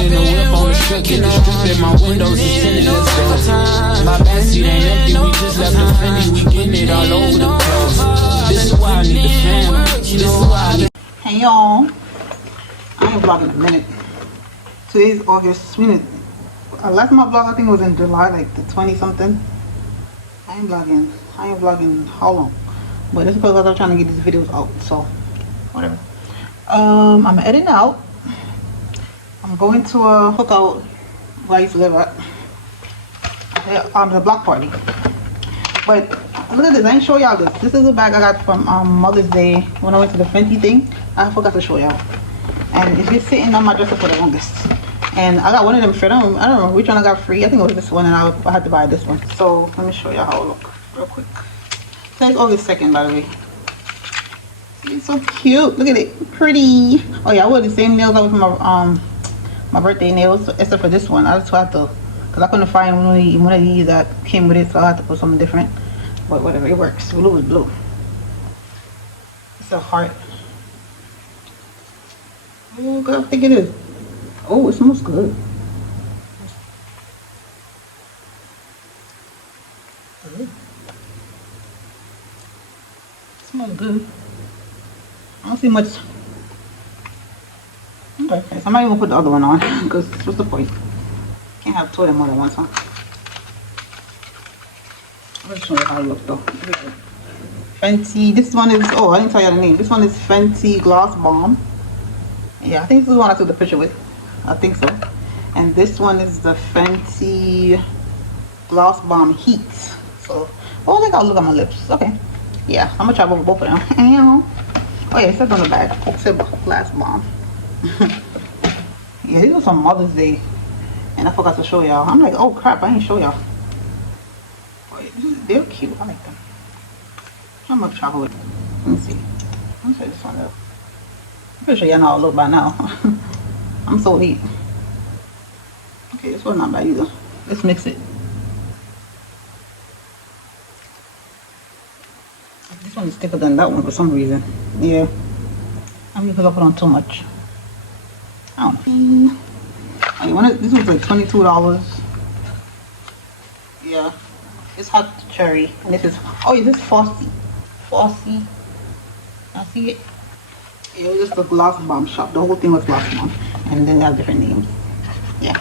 in the whip on the strip, get the strip in my windows is tinted, let's go. My backseat ain't empty, we just left the Fendi, we getting it all over the place. This is why I need the fam, this is why I need. Hey y'all, I ain't vlogging in a minute. Today's August. Last time I vlogged, I think it was in July, like the 20 something. I ain't vlogging how long, but it's because I'm trying to get these videos out, so whatever. I'm editing out. I'm going to a cookout where I used to live at. The block party. But look at this, I didn't show y'all this. This is a bag I got from Mother's Day when I went to the Fenty thing. I forgot to show y'all. And it's been sitting on my dresser for the longest. And I got one of them straight. I don't know which one I got free. I think it was this one, and I had to buy this one. So let me show y'all how it look real quick. Today's August 2nd, by the way. It's so cute. Look at it, pretty. Oh yeah, I wore the same nails I was my birthday nails, except for this one. I just had to, cause I couldn't find one of these that came with it, so I had to put something different. But whatever, it works. Blue is blue. It's a heart. Oh, God, I think it is. Oh, it smells good. It smells good. I don't see much. Okay, so I'm not even gonna put the other one on because what's the point? Can't have two of them all at once, huh? I'll show you how it looks though. Fenty. This one is, oh, I didn't tell you the name. This one is Fenty Gloss Bomb. Yeah, I think this is the one I took the picture with. I think so. And this one is the Fenty Gloss Bomb Heat. So, oh, they gotta look at my lips. Okay. Yeah, I'm gonna try both of them. Oh yeah, it says on the back. It said Gloss Bomb. Yeah, these are some Mother's Day. And I forgot to show y'all. I'm like, oh crap, I ain't show y'all. They're cute. I like them. I'm gonna try with. Let me see. Let me show this one up. I'm pretty sure y'all know how I look by now. I'm so neat. Okay, this one's not bad either. Let's mix it. This one is thicker than that one for some reason. Yeah. I mean, because I put on too much. I don't know. Okay, this was like $22. Yeah. It's hot cherry. And this is, oh, is this Fossy? Fossy. I see it. It was just a Gloss Bomb shop. The whole thing was Gloss Bomb. And then they have different names. Yeah.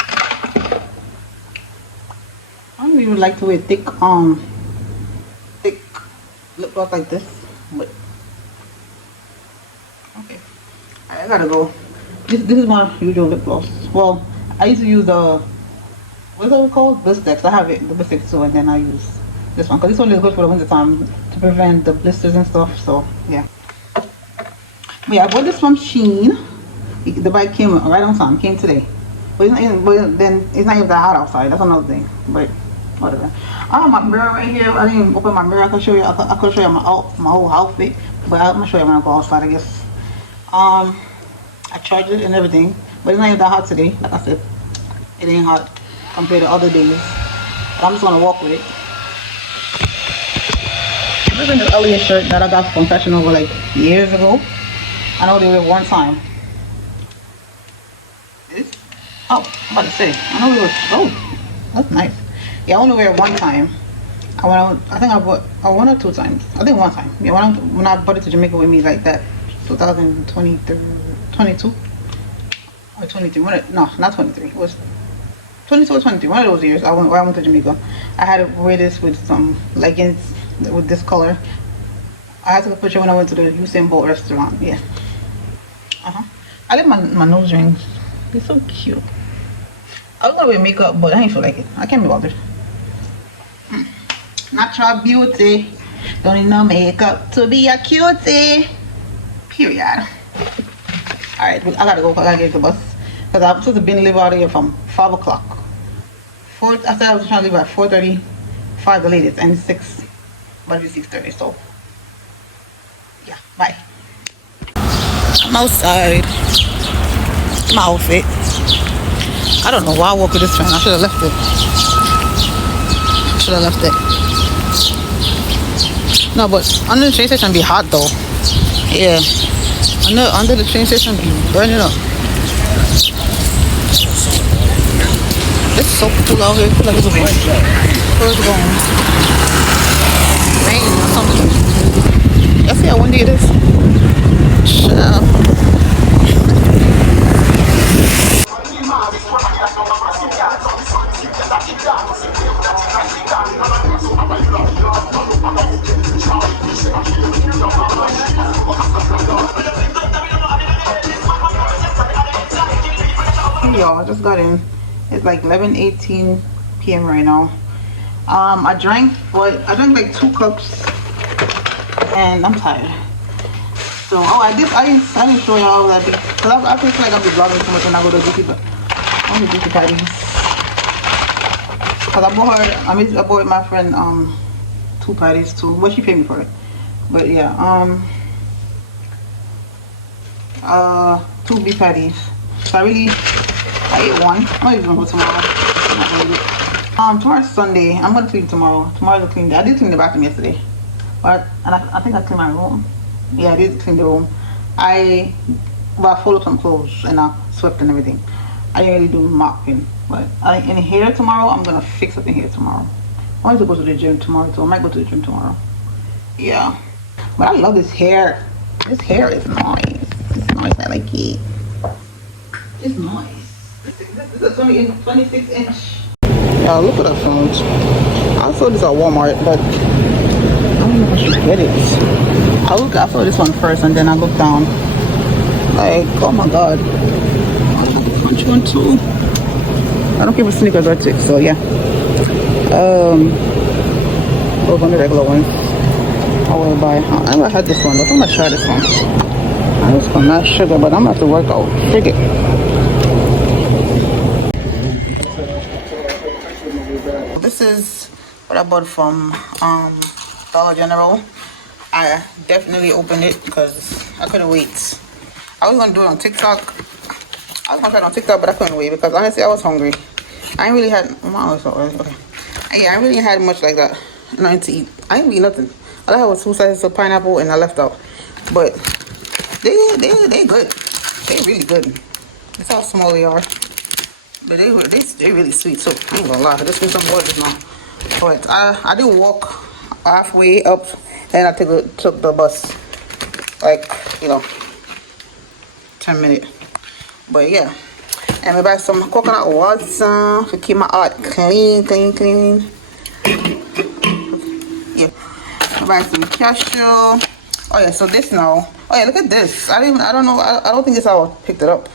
I don't even like to wear thick lip gloss like this. But okay. Alright, I gotta go. This is my usual lip gloss. Well, I used to use what's it called? Blistex. I have it, the Blistex too, and then I use this one because this one is good for the winter time to prevent the blisters and stuff. So yeah. But yeah, I bought this from Shein. The bike came right on time. Came today. But then it's not even that hot outside. That's another thing. But whatever. I have my mirror right here. I didn't even open my mirror. I could show you. I could show you my whole outfit. But I'm gonna show you when I go outside, I guess. I charged it and everything. But it's not even that hot today. Like I said, it ain't hot compared to other days. But I'm just gonna walk with it. This is the earlier shirt that I got from Fashion Nova like years ago. I know they wear one time. This? Oh, I'm about to say. I know they were. Oh, that's nice. Yeah, I only wear it one time. I think I bought one or two times. I think one time. Yeah, when I brought it to Jamaica with me like that, 2023, 22 or 23. No, not 23. It was 22 or 23. One of those years. I went to Jamaica. I had to wear this with some leggings with this color. I took a picture when I went to the Usain Bolt restaurant. Yeah. I like my nose rings. They're so cute. I was gonna wear makeup, but I ain't feel like it. I can't be bothered. Natural beauty. Don't need no makeup to be a cutie. Period. Alright, I gotta go. I gotta get the bus. Because I'm supposed to be leave out of here from 5 o'clock. I said I was trying to leave at 4:30. 5 the latest. And 6. But it's 6:30, so. Yeah, bye. I'm outside. My outfit. I don't know why I woke with this fan. I should have left it. No, but under the train station be hot though. Yeah. Under the train station be burning up. so cool out here. I feel like it's rain. Where's it going? Rain or something. Y'all see how windy it is? Shut up. Y'all, I just got in. It's like 11:18 p.m. right now. I drank like 2 cups and I'm tired. So I didn't show y'all that because I feel like I'll be vlogging too much when I go to Juicy, but I'm going to Juicy Patties. Because I bought my friend 2 patties too. Well, she paid me for it. But yeah, 2 beef patties. So I ate 1. I'm not even gonna go tomorrow. I'm not gonna eat. Tomorrow's Sunday. I'm gonna clean tomorrow. Tomorrow's a clean day. I did clean the bathroom yesterday, but I think I cleaned my room. Yeah, I did clean the room. I folded up some clothes and I swept and everything. I didn't really do mopping, but in here tomorrow, I'm gonna fix up in here tomorrow. I want to go to the gym tomorrow, so I might go to the gym tomorrow. Yeah, but I love this hair. This hair is nice. It's nice. I like it. It's nice. This is a 26 inch. Y'all, look at that phone. I saw this at Walmart, but I don't know if I should get it. I saw this one first and then I looked down. Like, oh my god. I have a crunch one too. I don't care for sneakers or tick, so yeah. Those are the regular ones. I will buy. I never had this one, but I'm gonna try this one. This one, not sugar, but I'm gonna have to work out. Frig it. This is what I bought from Dollar General. I definitely opened it because I couldn't wait. I was gonna do it on TikTok. I was gonna try it on TikTok, but I couldn't wait because honestly I was hungry. I ain't really had okay. Yeah, I really had much like that. Nothing to eat. I didn't eat nothing. All I had was 2 slices of pineapple and I left out. But they good. They really good. That's how small they are. But they really sweet too. I ain't gonna lie. I just need some more just now. But I did walk halfway up and I took the bus. Like, 10 minutes. But yeah. And we buy some coconut water to keep my heart clean. Yeah. I buy some cashew. Oh yeah, so this now. Oh yeah, look at this. I don't think this is how I picked it up.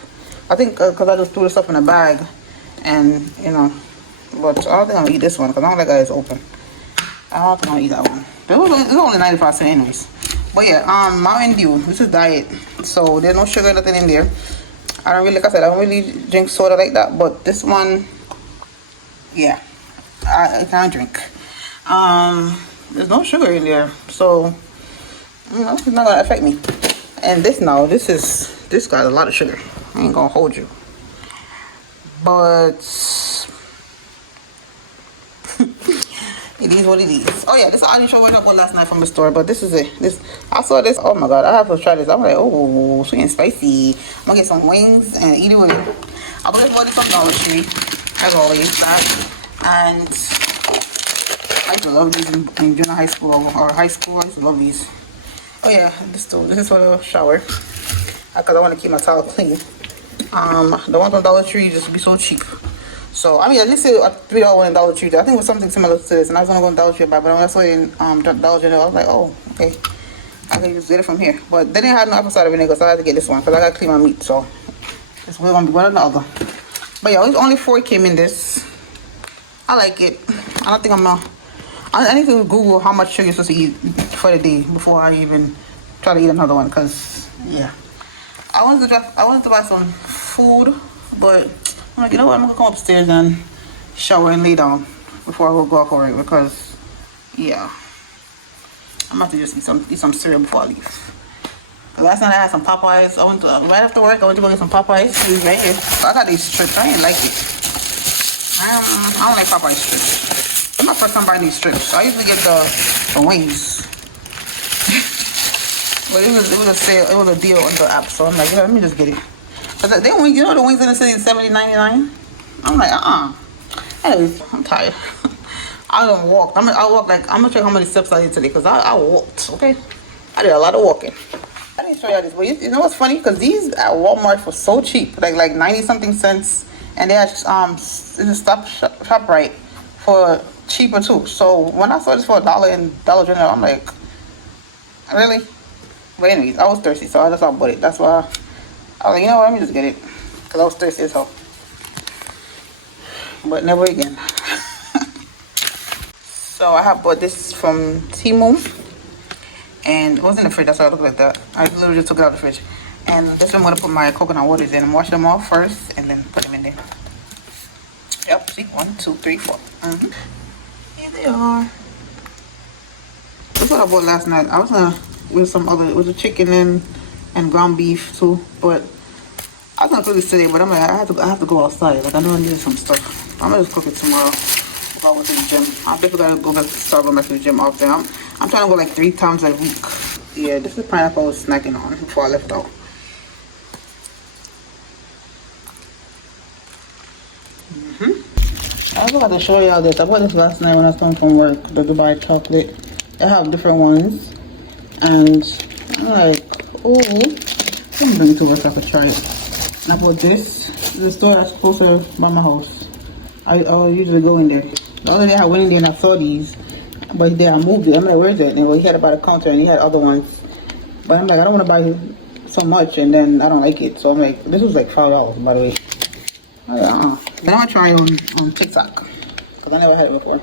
I think because I just threw the stuff in a bag. And, but I don't think I'm gonna eat this one because I don't like how it's open. I don't think I'm gonna eat that one. But it's only 95 anyways. But yeah, Mountain Dew. This is diet. So there's no sugar, nothing in there. I don't really, like I said, I don't really drink soda like that. But this one, yeah, I can't drink. There's no sugar in there. So, it's not gonna affect me. And this got a lot of sugar. I ain't gonna hold you. But it is what it is. Oh yeah, this I didn't show what I bought last night from the store, but this is it. I saw this. Oh my god, I have to try this. I'm like, oh, sweet and spicy. I'm gonna get some wings and eat it with it. I bought this from Dollar Tree, as always. And I used to love these in junior high school or high school. I used to love these. Oh yeah, this is for the shower because I want to keep my towel clean. The ones on Dollar Tree just be so cheap. So I mean, I just see a $3 one in Dollar Tree. I think it was something similar to this, and I was gonna go to Dollar Tree and buy, but when I saw it in Dollar General, I was like, oh, okay, I can just get it from here. But they didn't have no apple cider vinegar, so I had to get this one because I gotta clean my meat. So it's gonna be one or the other. But yeah, only 4 came in this. I like it. I don't think I need to Google how much sugar you're supposed to eat for the day before I even try to eat another one. Cause yeah, I wanted to buy some food, but I'm like, you know what? I'm gonna come upstairs and shower and lay down before I go out for it. Because yeah, I'm about to just eat some cereal before I leave. Last night I had some Popeyes. I went to right after work. I went to go get some Popeyes. It was right here. So I got these strips. I didn't like it. I don't like Popeye strips. It's my first time buying these strips. I usually get the wings. But it was a sale. It was a deal on the app. So I'm like, let me just get it. Cause the wings, the wings in the city is $70.99. I'm like, Anyways, I'm tired. I don't walk. I'm gonna check how many steps I did today because I walked. Okay, I did a lot of walking. I didn't show you this, but you know what's funny? Because these at Walmart were so cheap, like 90 something cents, and they had stop shop right for cheaper too. So when I saw this for $1 in Dollar General, I'm like, really? But anyways, I was thirsty, so I just bought it. That's why I was like, you know what? Let me just get it because I was thirsty as hell. But never again. So I have bought this from Temu, and it was in the fridge. That's why I look like that. I literally just took it out of the fridge. And this I'm gonna put my coconut waters in and wash them off first, and then put them in there. Yep. See, 1, 2, 3, 4. Here they are. That's what I bought last night. I was gonna with a chicken and ground beef too, but I was gonna cook this today. But I'm like, I have to go outside. Like I know I need some stuff. I'm gonna just cook it tomorrow. If I was in the gym, I definitely gotta start going back to the gym often. I'm trying to go like 3 times a week. Yeah, this is pineapple I was snacking on before I left out. I was about to show y'all this. I bought this last night when I was coming from work. The Dubai chocolate. They have different ones, and I'm like, oh, let me bring it to work so I could try it. And I bought this. The store that's closer by my house. I usually go in there. The other day I went in there and I saw these, but then I moved it. I'm like, where is it? And he had it by the counter and he had other ones. But I'm like, I don't want to buy so much and then I don't like it. So I'm like, this was like $5 by the way. I'm like, Then I'm gonna try it on TikTok because I never had it before.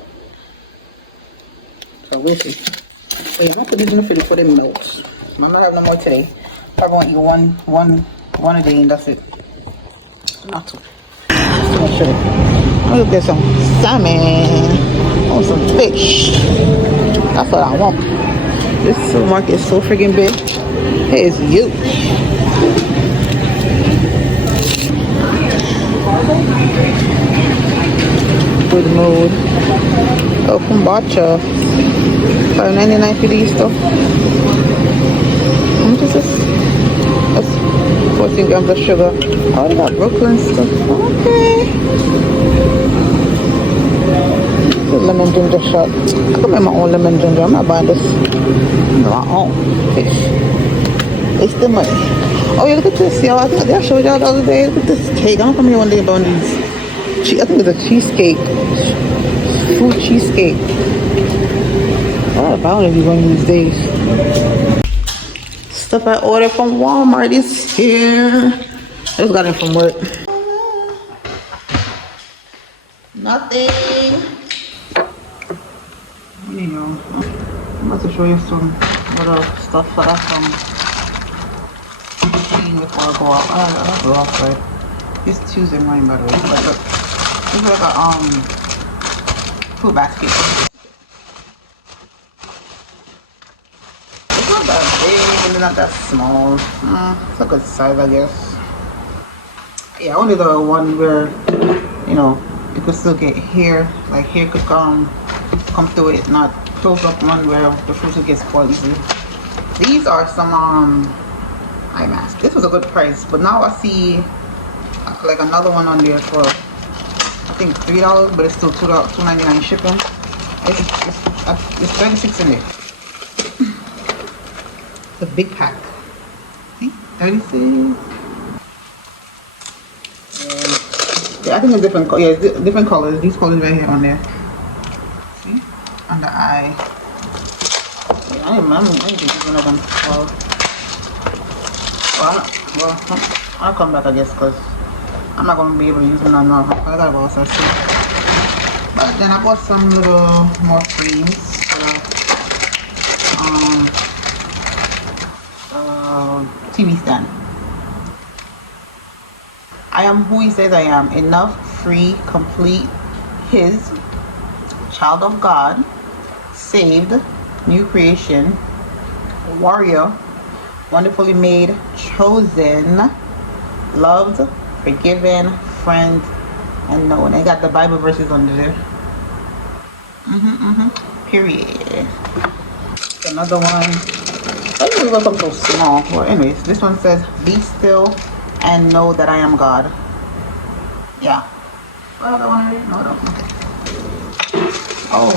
So we'll see. So yeah, I'm gonna put these in the fridge for them melts. I'm not having no more today. I'm gonna eat one a day and that's it. Not too. Too much sugar. I'm gonna get some salmon or some fish. That's what I want. This supermarket is so freaking big. It is huge. Good mood. Oh, from Bacha. $5.99 for these stuff. How much is this? That's 14 grams of sugar. Oh, they got Brooklyn stuff. Okay. Lemon ginger shot. I can make my own lemon ginger. I'm not buying this. My own fish. It's the money. Oh yeah, look at this, y'all. I think I showed y'all the other day. Look at this cake. I'm coming here one day about these. I think it's a cheesecake. Fruit cheesecake. What about it one of these days? Stuff I ordered from Walmart is here. I just got it from work. Nothing. There you go. I'm about to show you some little stuff that I found before I go out. I'll go outside. It's Tuesday morning by the way. It's like a fruit basket. It's not that big and not that small. It's a good size I guess. Yeah, only the one where you know you could still get hair, like hair could come through it, not close up one where the fruit will get spoiled easily. These are some eye mask. This was a good price, but now I see like another one on there for I think $3, but it's still $2.99 shipping. It's 36 in there. The big pack. See? 36. Yeah, I think it's different. Yeah, it's different colors. These colors right here on there. See? On the eye. Yeah, I remember anything one of them. Well, I'll come back I guess because I'm not going to be able to use them now. I gotta go outside too. But then I bought some little more frames for TV stand. I am who he says I am. Enough, free, complete, his, child of God, saved, new creation, warrior, wonderfully made, chosen, loved, forgiven, friend, and known. I got the Bible verses under there. Period. Another one. I think it's something so small. Well, anyways, this one says, "Be still and know that I am God." Yeah. Well, I want to read. No, no. Oh.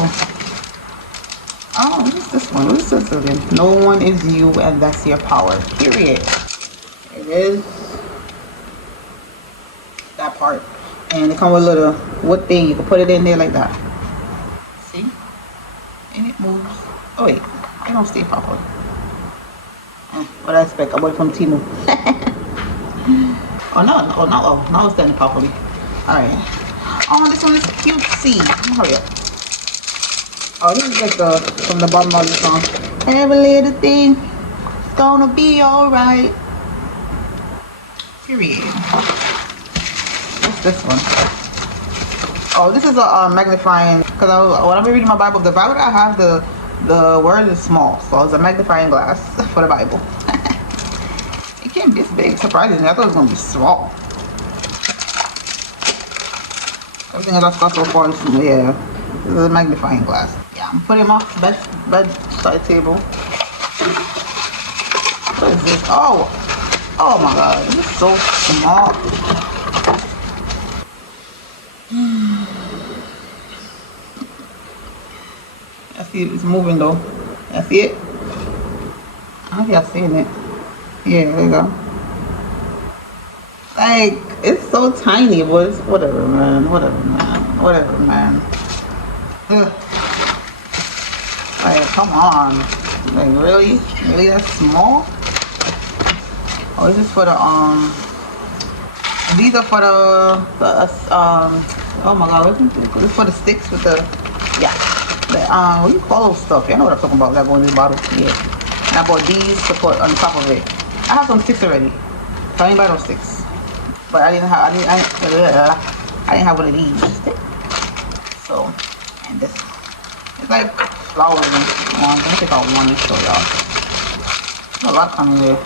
Oh, what is this one? What is this again? No one is you, and that's your power. Period. It is that part. And it comes with a little wood thing. You can put it in there like that. See? And it moves. Oh, wait. I don't stay properly. What I expect? I bought it from Temu. Oh, no. Oh, no. Oh, now it's standing properly. Alright. Oh, this one is cutesy. Hurry up. Oh, this is like from the bottom of the song. Every little thing is gonna be alright. Period. What's this one? Oh, this is a magnifying, because when I'm reading my Bible, the Bible I have, the word is small, so it's a magnifying glass for the Bible. It can't be this big, surprisingly. I thought it was gonna be small. Everything else I've got so far is, yeah, this is a magnifying glass. Yeah, I'm putting my bedside table. What is this? Oh my god, this is so small. I see it's moving though. I see it. I hope y'all seeing it. Yeah, there you go. Like, it's so tiny, but it's whatever, man. Whatever, man. Ugh. Like, come on. Like, really? Really that small? Oh, this is for the, these are for oh my god, what's it? This is for the sticks with the, yeah. The, what do you call those stuff? You know what I'm talking about, that go in this bottle. Yeah. And I bought these to put on top of it. I have some sticks already. So I didn't buy those sticks. But I didn't have one of these. So, and this. It's like flowers and one. Let me take out one and show y'all. There's a lot coming there.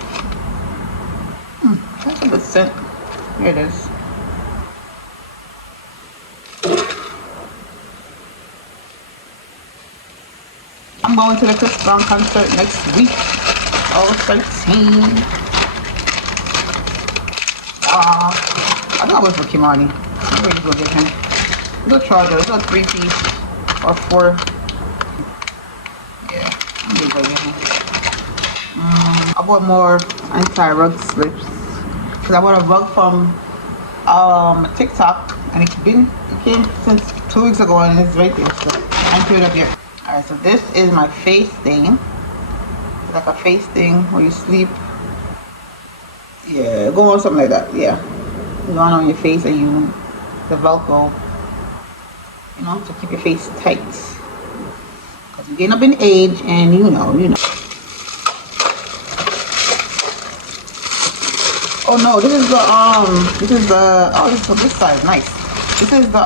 That's a good scent. Here it is. I'm going to the Chris Brown concert next week. August 13. I think I'll wait for Kimani. I'm going to go get him. It's a charger. It's a 3-piece or 4. Yeah, I'm going to go get him. I bought more anti-rug slips. Because I bought a rug from TikTok. And it came since 2 weeks ago and it's right there. So I haven't put it up yet. Alright, so this is my face thing. It's like a face thing where you sleep. Yeah, go on something like that. Yeah. You go on your face and you, the Velcro, you know, to keep your face tight. Because you're getting up in age and you know. Oh no, this is this size, nice. This is the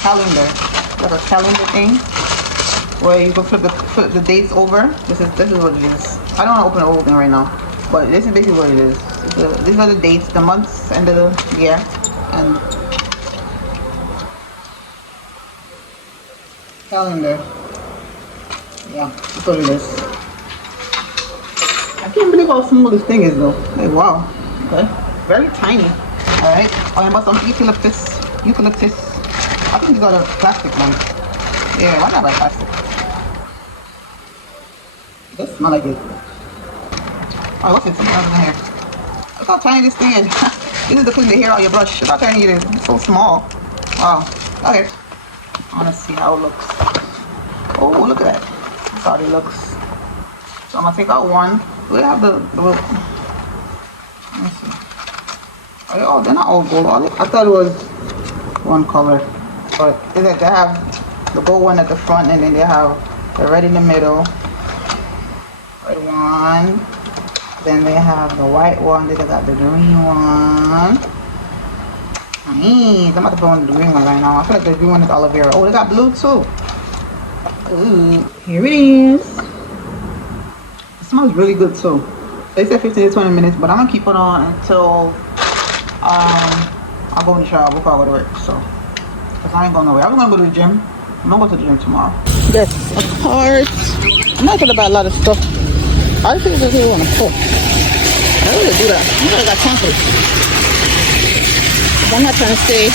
calendar. Like a calendar thing where you can flip the dates over. This is what it is. I don't want to open the whole thing right now, but this is basically what it is. These are the dates, the months, and the year, and calendar. Yeah, that's what it is. I can't believe how small this thing is though. Like wow. Okay, very tiny. All right. Oh, I bought some eucalyptus. I think these are the plastic ones. Yeah, why not buy plastic? This smell like it. Oh, what's it? Something else in here. Look how tiny this thing is. This is to clean the hair out of your brush. Look how tiny it is. It's so small. Wow. Okay. I want to see how it looks. Oh, look at that. That's how it looks. So I'm going to take out one. Do they have the let me see. Oh, they're not all gold. I thought it was one color. But they have the gold one at the front, and then they have the red in the middle. Red one. Then they have the white one. Then they got the green one. Nice. I'm about to put on the green one right now. I feel like the green one is aloe vera. Oh, they got blue too. Ooh, here it is. It smells really good too. They said 15 to 20 minutes, but I'm gonna keep it on until I'll go in the shower before I go to work. So. Because I ain't going nowhere. I'm going to go to the gym. I'm going to go to the gym tomorrow. Yes, a card. I'm not going to buy a lot of stuff. I think this is want to cook. I really do that. You guys got time for it. I'm not trying to stay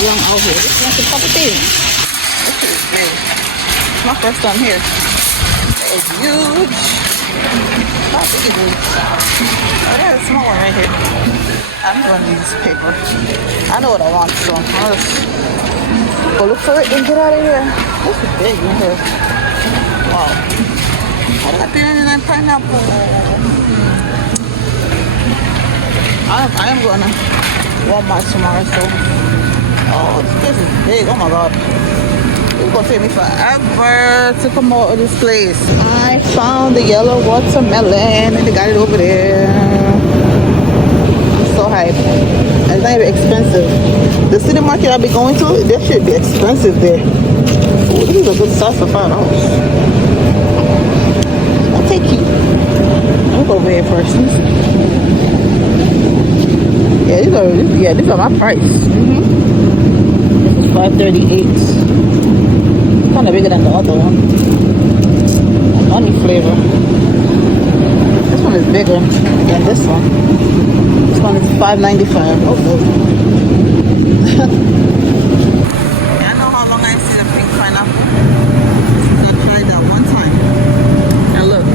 long out here. Just want a couple things. This shit is big. It's my first time here. It's huge. How big is it? Oh, there's a small one right here. I'm gonna use paper. I know what I want, so I'll just go look for it and get out of here. This is big in here. Wow. I got 399 pineapple. I am going to Walmart tomorrow, so. Oh, this is big. Oh my god. It's going to take me forever to come out of this place. I found the yellow watermelon and they got it over there. I'm so hyped. It's not even expensive. The city market I'll be going to, that should be expensive there. Ooh, this is a good size for $5. I'll take you. I'll go over here first. Yeah, these are my price. This is $5.38. Kind of bigger than the other one. Honey flavor. This one is bigger than this one. This one is $5.95. Oh, good. I know how long I see the pink pineapple. Since I tried that one time. And look,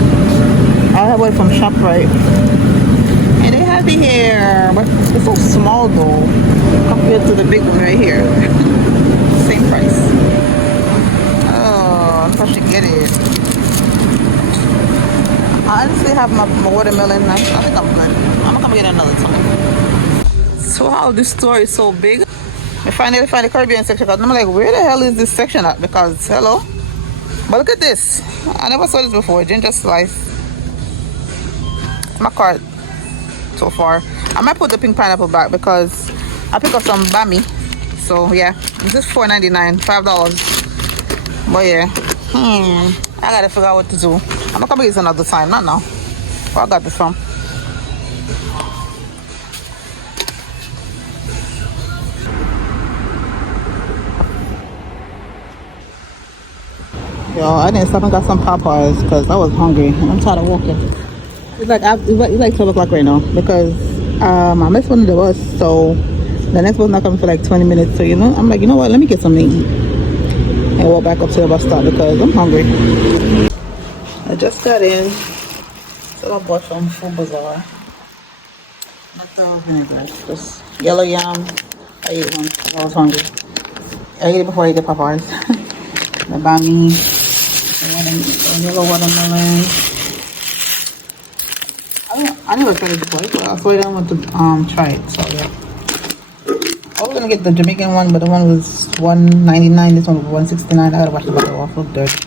I went from ShopRite. And they have it here, but it's so small though, compared to the big one right here. Same price. Oh, I thought I should get it. I honestly have my watermelon. I think I'm good. I'm gonna come get it another time. So how this store is so big. I finally find the Caribbean section, and I'm like, where the hell is this section at? Because, hello? But look at this. I never saw this before. Ginger slice. My cart. So far I might put the pink pineapple back because I picked up some bami, so yeah, this is $4.99, $5. But yeah, I gotta figure out what to do. I'm gonna come get this another time, not now. Where I got this from? Yo, I didn't stop and got some Popeyes because I was hungry and I'm tired of walking. It's like 12 o'clock right now because I missed one of the bus, so the next bus not coming for like 20 minutes. So I'm like, you know what? Let me get something to eat and walk back up to the bus stop because I'm hungry. I just got in, so I bought from Food Bazaar. Not the vinegar, just yellow yam. I ate one because I was hungry. I ate it before I ate the Popeyes. The bami, the yellow watermelon. I never tried it before, so I didn't want to try it. So yeah, I was gonna get the Jamaican one, but the one was $1.99. This one was $1.69. I gotta wash the bottle off. Look dirty.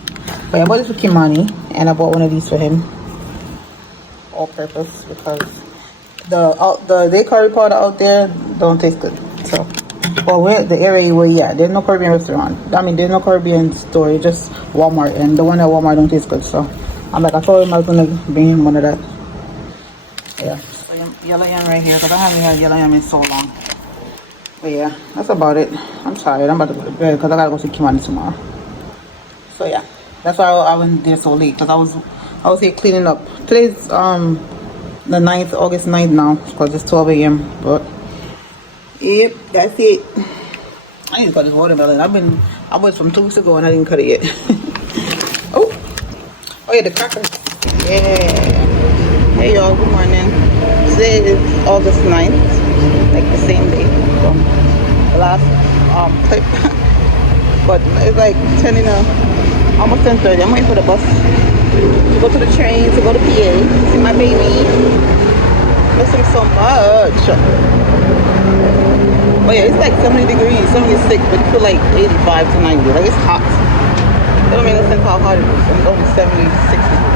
But yeah, I bought this for Kimani, and I bought one of these for him, all purpose, because the curry powder out there don't taste good. So, well, we're the area where there's no Caribbean restaurant. I mean, there's no Caribbean store. It's just Walmart, and the one at Walmart don't taste good. So I'm like, I told him I was gonna bring him one of that. Yeah, yellow yam right here because I haven't had yellow yam in so long. But yeah, that's about it. I'm tired. I'm about to go to bed because I gotta go see Kimani tomorrow. So yeah, that's why I went there so late because I was here cleaning up. Today's the 9th, August 9th now because it's 12 a.m. But yep, that's it. I need to cut this watermelon. I bought it from 2 weeks ago and I didn't cut it yet. oh yeah, the crackers. Yeah. Hey y'all, good morning. Today is August 9th, like the same day from the last clip. But it's like 10 in almost 10:30. I'm waiting for the bus to go to the train, to go to PA, to see my baby. Miss him so much. But yeah, it's like 70 degrees, 76, but you feel like 85 to 90. Like it's hot. It don't make no sense how hot it is. It's only 76 degrees.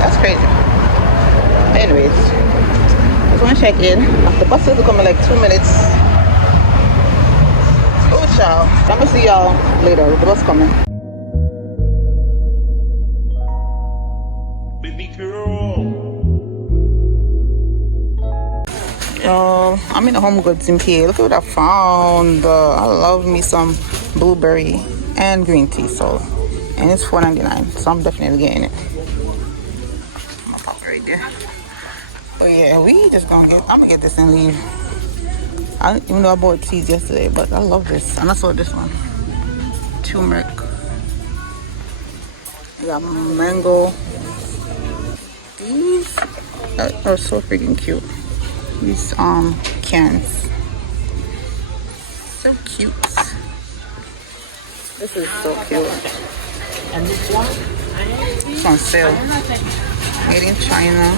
That's crazy. Anyways, I just want to check in. The buses will come in like 2 minutes. Oh, child. I'm gonna see y'all later. The bus coming. Baby girl. Yo, I'm in the Home Goods in PA. Look at what I found. I love me some blueberry and green tea. And it's $4.99. So I'm definitely getting it. I'm gonna pop it right there. But yeah, we just I'm gonna get this and leave. Even though I bought teas yesterday, but I love this. And I saw this one. Turmeric. We got mango. These are so freaking cute. These cans. So cute. This is so cute. And this one? It's on sale. Made in China.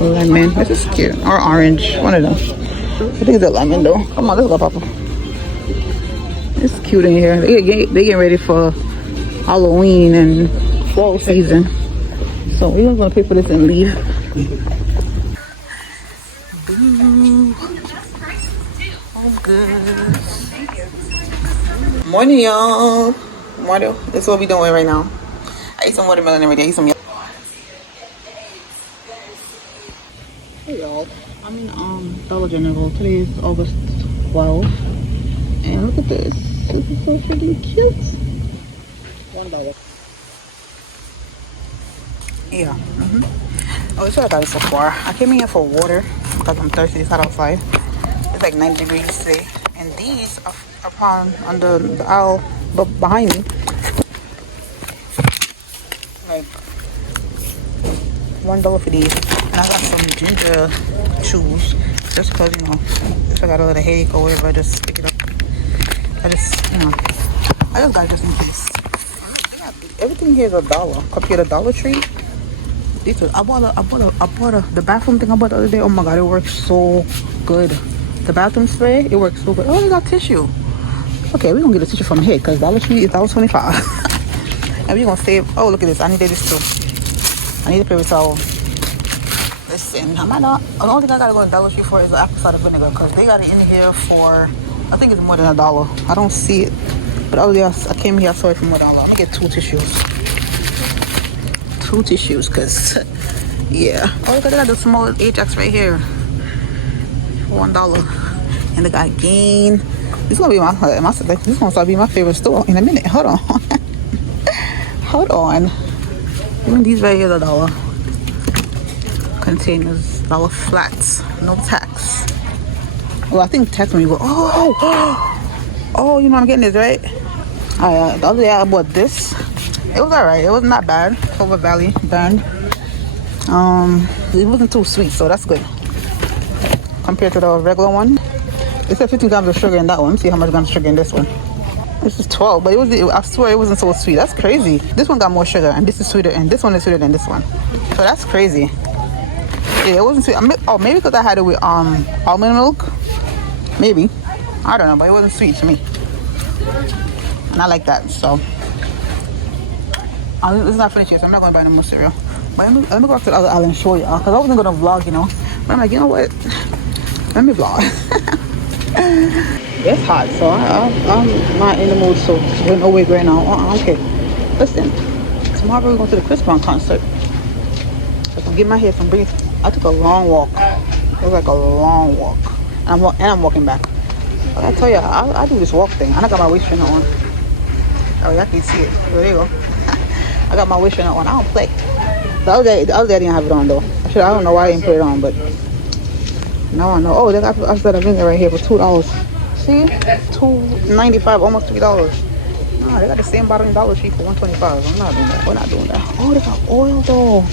Lemon. This is cute. Or orange. One of them. I think it's a lemon though. Come on, let's go, Papa. It's cute in here. They getting ready for Halloween and fall season. So we're just gonna pay for this and leave. Boo. Oh, good. Morning, y'all. Morning. This is what we doing right now. I ate some watermelon every day. I ate some. Hey, y'all. I'm in Dollar General. Today is August 12th. And look at this. This is so freaking cute. $1. Yeah. Oh, this is what I got it so far. I came in here for water because I'm thirsty. It's hot outside. It's like 90 degrees today. And these are found on the aisle behind me. Like $1 for these. And I got some ginger chews. Just because, you know, if I got a little headache or whatever, I just pick it up. I just got it just in case. Everything here is $1 compared to Dollar Tree. These are, I bought the bathroom thing I bought the other day. Oh my god, it works so good. The bathroom spray, it works so good. Oh, they got tissue. Okay, we're gonna get a tissue from here because Dollar Tree is $1.25. And we're gonna save. Oh, look at this. I needed this too. I need a paper towel. Listen, I might not. The only thing I gotta go to Dollar Tree for is the apple cider vinegar because they got it in here for, I think it's more than $1. I don't see it, but other day I came here, I saw it for more than $1. I'm gonna get 2 tissues. 2 tissues, cause yeah. Oh, look at that, the small Ajax right here for $1. And they got Gain. This is gonna be this is gonna start being my favorite store in a minute. Hold on. Hold on. Even these right here are $1. Containers, $1 flats, no tax. Well, I think tax when you go. Oh, you know I'm getting this right. The other day I bought this. It was alright. It was not bad. Clover Valley brand. It wasn't too sweet, so that's good compared to the regular one. It said 15 grams of sugar in that one. Let's see how much grams of sugar in this one. This is 12, but I swear it wasn't so sweet. That's crazy. This one got more sugar, and this is sweeter, and this one is sweeter than this one. So that's crazy. Yeah, it wasn't sweet. Oh, maybe because I had it with almond milk. Maybe. I don't know, but it wasn't sweet to me. And I like that, so. It's not finished yet, so I'm not going to buy no more cereal. But let me go up to the other aisle and show you, because I wasn't going to vlog, you know. But I'm like, you know what? Let me vlog. It's hot, so I'm not in the mood, so we're no wig right now. Okay. Listen, tomorrow we're going to the Chris Brown concert. So I'm getting my hair some breeze. I took a long walk. It was like a long walk. And I'm walking back. But I tell you, I do this walk thing. And I got my waist trainer on. Oh, y'all can see it. There you go. I got my waist trainer on. I don't play. The other day I didn't have it on though. I don't know why I didn't put it on, but now I know. Oh, they got a vinegar right here for $2. See? $2.95, almost $3. Nah, they got the same bottle in Dollar Tree for $1.25. I'm not doing that. We're not doing that. Oh, they got oil though.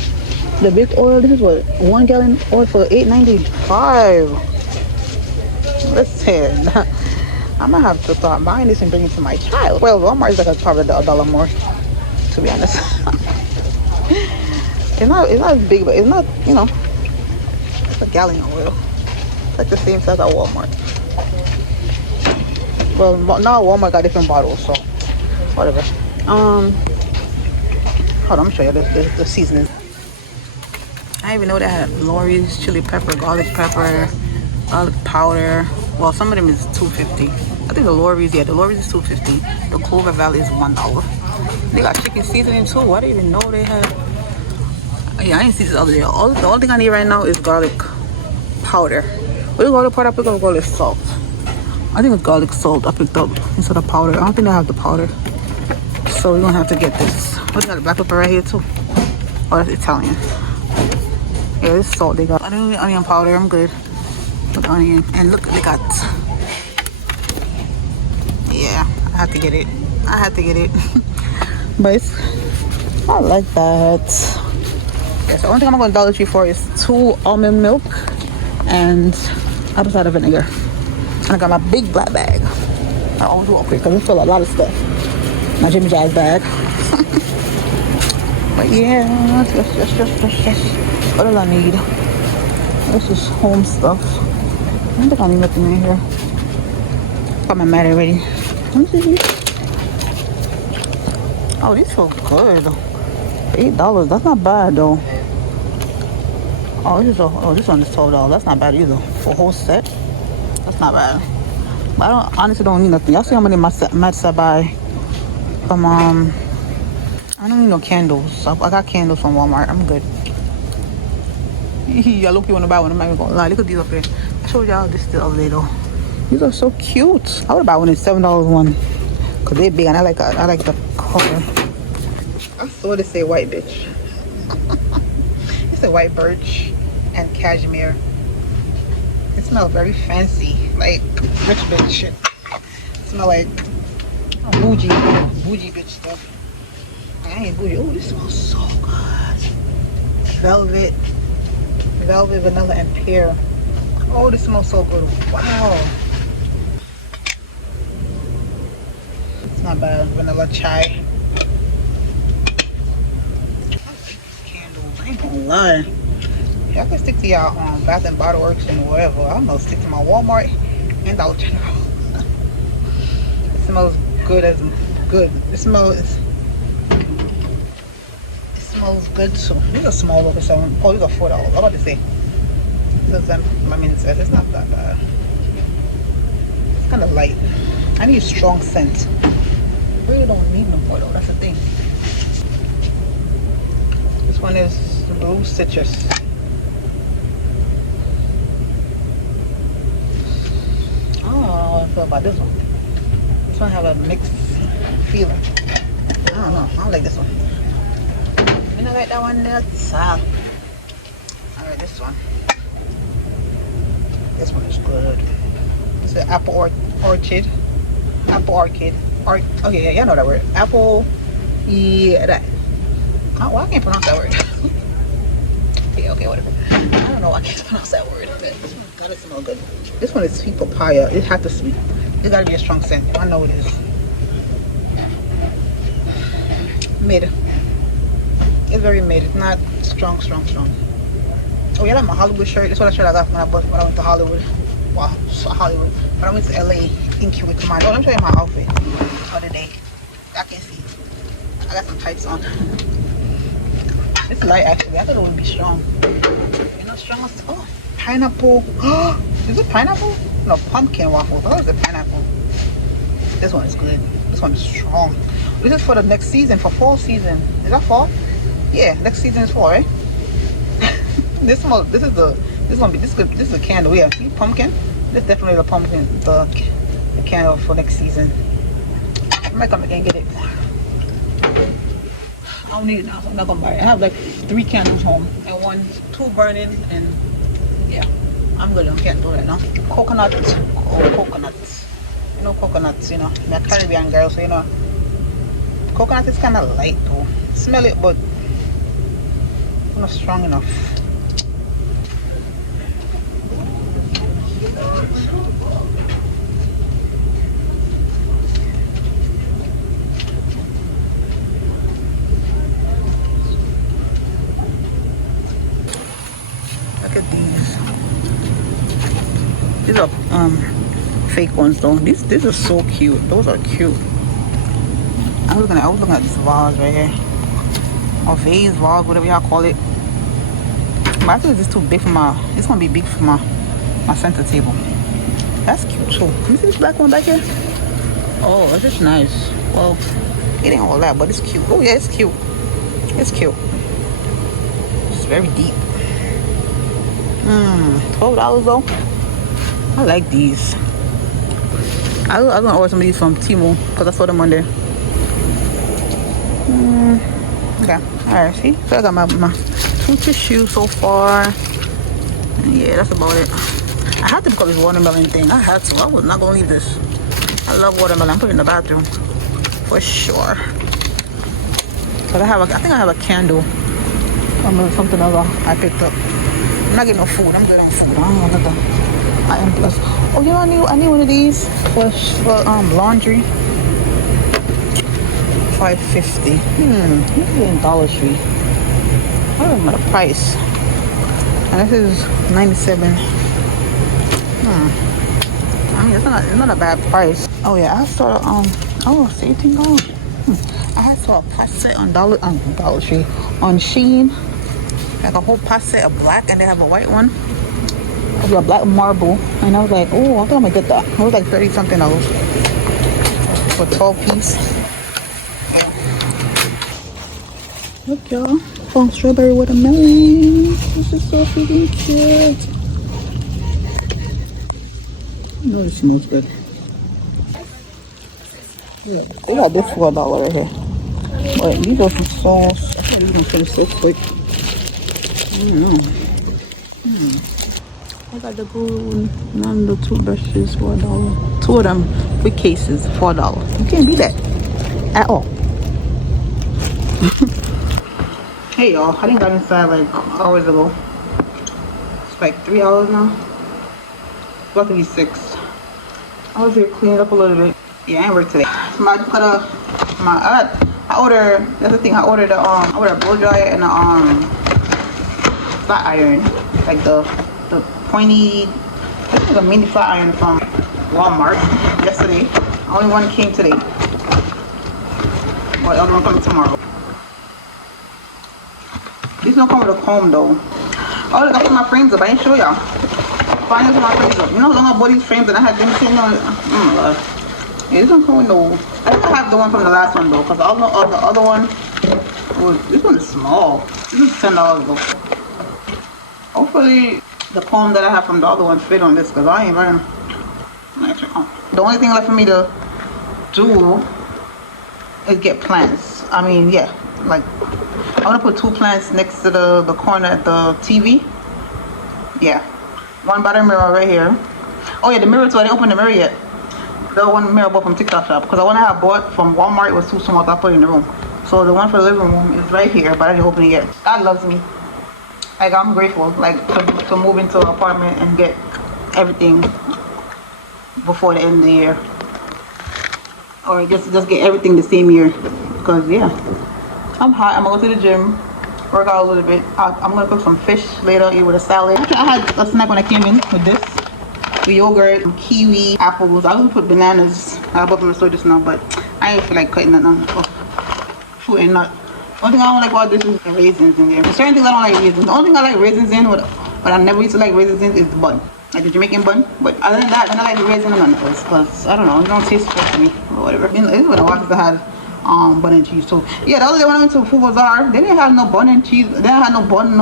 The big oil. This is what, 1 gallon oil for $8.95. Listen, I might have to start buying this and bring it to my child. Well, Walmart is like probably $1 more, to be honest. It's not big, but it's not, you know, it's a gallon of oil. It's like the same size at Walmart. Well, now Walmart got different bottles, so whatever. Hold on, I'm gonna show you the seasoning. I didn't even know they had Lori's chili pepper, garlic pepper, garlic powder. Well, some of them is $2.50. I think the Lori's is $2.50. The Clover Valley is $1. They got chicken seasoning too. I didn't even know they had. Yeah, I didn't see this other day. The only thing I need right now is garlic powder. What is garlic powder? I picked up garlic salt. I think it's garlic salt I picked up instead of powder. I don't think I have the powder. So we're gonna have to get this. We got the black pepper right here too. Oh, that's Italian. Yeah, this is salt they got. I don't need onion powder. I'm good with onion. And look, they got. Yeah, I had to get it. I had to get it. But it's, I like that. Yeah, so the only thing I'm going to Dollar Tree for is 2 almond milk and apple cider vinegar. And I got my big black bag. I always walk quick because I fill a lot of stuff. My Jimmy Jazz bag. But yeah, yes. What do I need? This is home stuff. I don't think I need nothing in here. Got my mat already. Let me see these. Oh, these feel good. $8. That's not bad though. Oh, this one is $12. That's not bad either. For a whole set, that's not bad. But I honestly don't need nothing. Y'all see how many mats I buy? I don't need no candles. I got candles from Walmart. I'm good. I look, you want to buy one. I'm not even gonna lie. Look at these up here. I showed y'all this the other day though. These are so cute. I would buy one. It's $7 one. Cause they're big and I like the color. I saw this say white bitch. It's a white birch and cashmere. It smells very fancy, like rich bitch shit. It smells like bougie bitch stuff. I ain't bougie. Oh, this smells so good. Velvet, vanilla, and pear. Oh, this smells so good. Wow. It's not bad. Vanilla chai. Candles. I ain't gonna lie. Y'all can stick to y'all Bath and Body Works and whatever. I'm gonna stick to my Walmart and Dollar General. It smells good as good. It smells good too. These are small over $7. Oh, these are $4. I'm about to say. This is my mini size. It's not that bad. It's kind of light. I need a strong scent. I really don't need no more though. That's the thing. This one is blue citrus. I don't know how I feel about this one. This one have a mixed feeling. I don't know. I don't like this one. I don't like that one there. Alright, this one. This one is good. It's an apple orchid. Apple orchid. Okay, yeah, y'all know that word. Apple. Yeah, that. Oh, well, I can't pronounce that word. Okay, whatever. I don't know. I can't pronounce that word. But this one gotta smell good. This one is sweet papaya. It has to sweet. It gotta be a strong scent. I know it is. Mid. It's very mid. It's not strong. Oh yeah, that's my Hollywood shirt. That's what I shirt I got when I went to Hollywood. Wow, so Hollywood. When I went to LA, thank you with mine. Oh, let me show you my outfit the other day. I can see. I got some tights on. It's light actually. I thought it would be strong. You're not strong as oh, pineapple. Is it pineapple? No, pumpkin waffles. I thought it was a pineapple. This one is good. This one is strong. This is for the next season, for fall season. Is that fall? Yeah, next season is fall, right? This is a candle. Yeah, see, pumpkin. This is definitely the pumpkin, the candle for next season. I might come again and get it. I don't need it now, so I'm not gonna buy it. I have like 3 candles home and 2 burning, and yeah, I'm good. I can't do that now. Coconut. Oh, coconuts. You know coconuts. You know, I'm a Caribbean girl, so you know. Coconut is kind of light though. Smell it, but not strong enough. Look at these. These are fake ones though. These are so cute. Those are cute. I was looking at this vase right here. Or vase, vase, whatever y'all call it. But I think it's too big for it's gonna be big for my center table. That's cute too. Can you see this black one back here? Oh, that's just nice. Well, it ain't all that, but it's cute. Oh yeah, it's cute. It's cute. It's very deep. $12 though. I like these. I was gonna order some of these from Temu because I saw them on there. Okay. Alright, see? So I got my 2 tissues so far. And yeah, that's about it. I had to pick up this watermelon thing. I had to. I was not gonna leave this. I love watermelon. I put it in the bathroom for sure. But I think I have a candle. Something else I picked up. I'm not getting no food. I'm good on food. I don't want nothing. I am plus. Oh, you know, I need one of these for laundry. $5.50. This is in Dollar Tree. I don't remember the price. And this is $97. I mean, it's not a bad price. Oh yeah, I saw it's $18. I had saw a pot set on Dollar Tree on Shein. Like a whole pot set of black, and they have a white one. It was a black marble, and I was like, oh, I think I'm gonna get that. It was like 30 something dollars for 12 piece. Look, y'all, from strawberry watermelon. This is so freaking cute. You know this smells good. Yeah, they got this for $1 right here. But these are some sauce. I thought these gonna finish so quick. I don't know. I got the blue Nando toothbrushes for $1. 2 of them with cases for $1. You can't beat that at all. Hey y'all, I didn't got inside like hours ago. It's like 3 hours now. It's about to be 6. I was here cleaning up a little bit. Yeah, I ain't work today. So I just got I ordered, that's the thing, I ordered a blow dryer and a flat iron. Like the pointy, this is a mini flat iron from Walmart yesterday. Only one came today. But the other one coming tomorrow. These don't come with a comb though. Oh, look, I put my frames up. I didn't show y'all. Finally put my frames up. You know, I bought these frames and I had them sitting on. Yeah, this don't come with no. I think I have the one from the last one though, because the other one this one is small. This is $10 though. Hopefully the comb that I have from the other one fit on this, because I ain't running. The only thing left for me to do is get plants. I mean, yeah, like I want to put 2 plants next to the corner at the TV. Yeah, one by the mirror right here. Oh yeah, the mirror too. I didn't open the mirror yet. The one mirror I bought from TikTok shop, because the one I have bought from Walmart was too small, so I put it in the room. So the one for the living room is right here, but I didn't open it yet. God loves me. Like, I'm grateful, like, to move into an apartment and get everything before the end of the year. Or just get everything the same year. Because, yeah, I'm hot. I'm going to go to the gym, work out a little bit. I'm going to cook some fish later, eat with a salad. I had a snack when I came in with this. With yogurt, kiwi, apples. I also put bananas. I bought them in the store just now, but I ain't feel like cutting that now. Fruit and nut. One thing I don't like about this is the raisins in there. There's certain things I don't like raisins. The only thing I like raisins in, but I never used to like raisins in, is the bun. Like the Jamaican bun. But other than that, I don't like the raisin in none of those, because I don't know, it don't taste good to me or whatever. You know, this is when I watched that had bun and cheese too. Yeah, the other day when I went to Food Bazaar, they didn't have no bun and cheese. They didn't have no bun,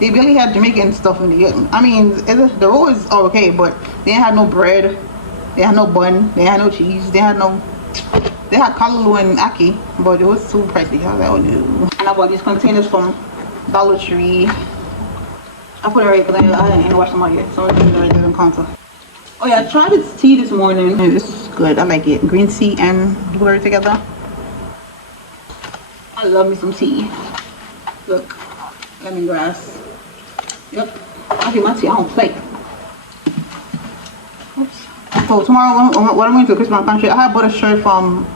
they barely had Jamaican stuff in there. I mean, the rolls is okay, but they didn't have no bread. They had no bun. They had no cheese. They had callaloo and ackee, but it was too pricey. I was like, oh no. And I bought these containers from Dollar Tree. I put it right because I didn't wash them out yet, so I'm going to right there on the counter. Oh yeah, I tried this tea this morning. And this is good. I like it. Green tea and blueberry together. I love me some tea. Look, lemongrass. Yep. I think my tea, I don't play. Oops. So tomorrow, what I'm going to Christmas country, I had bought a shirt from,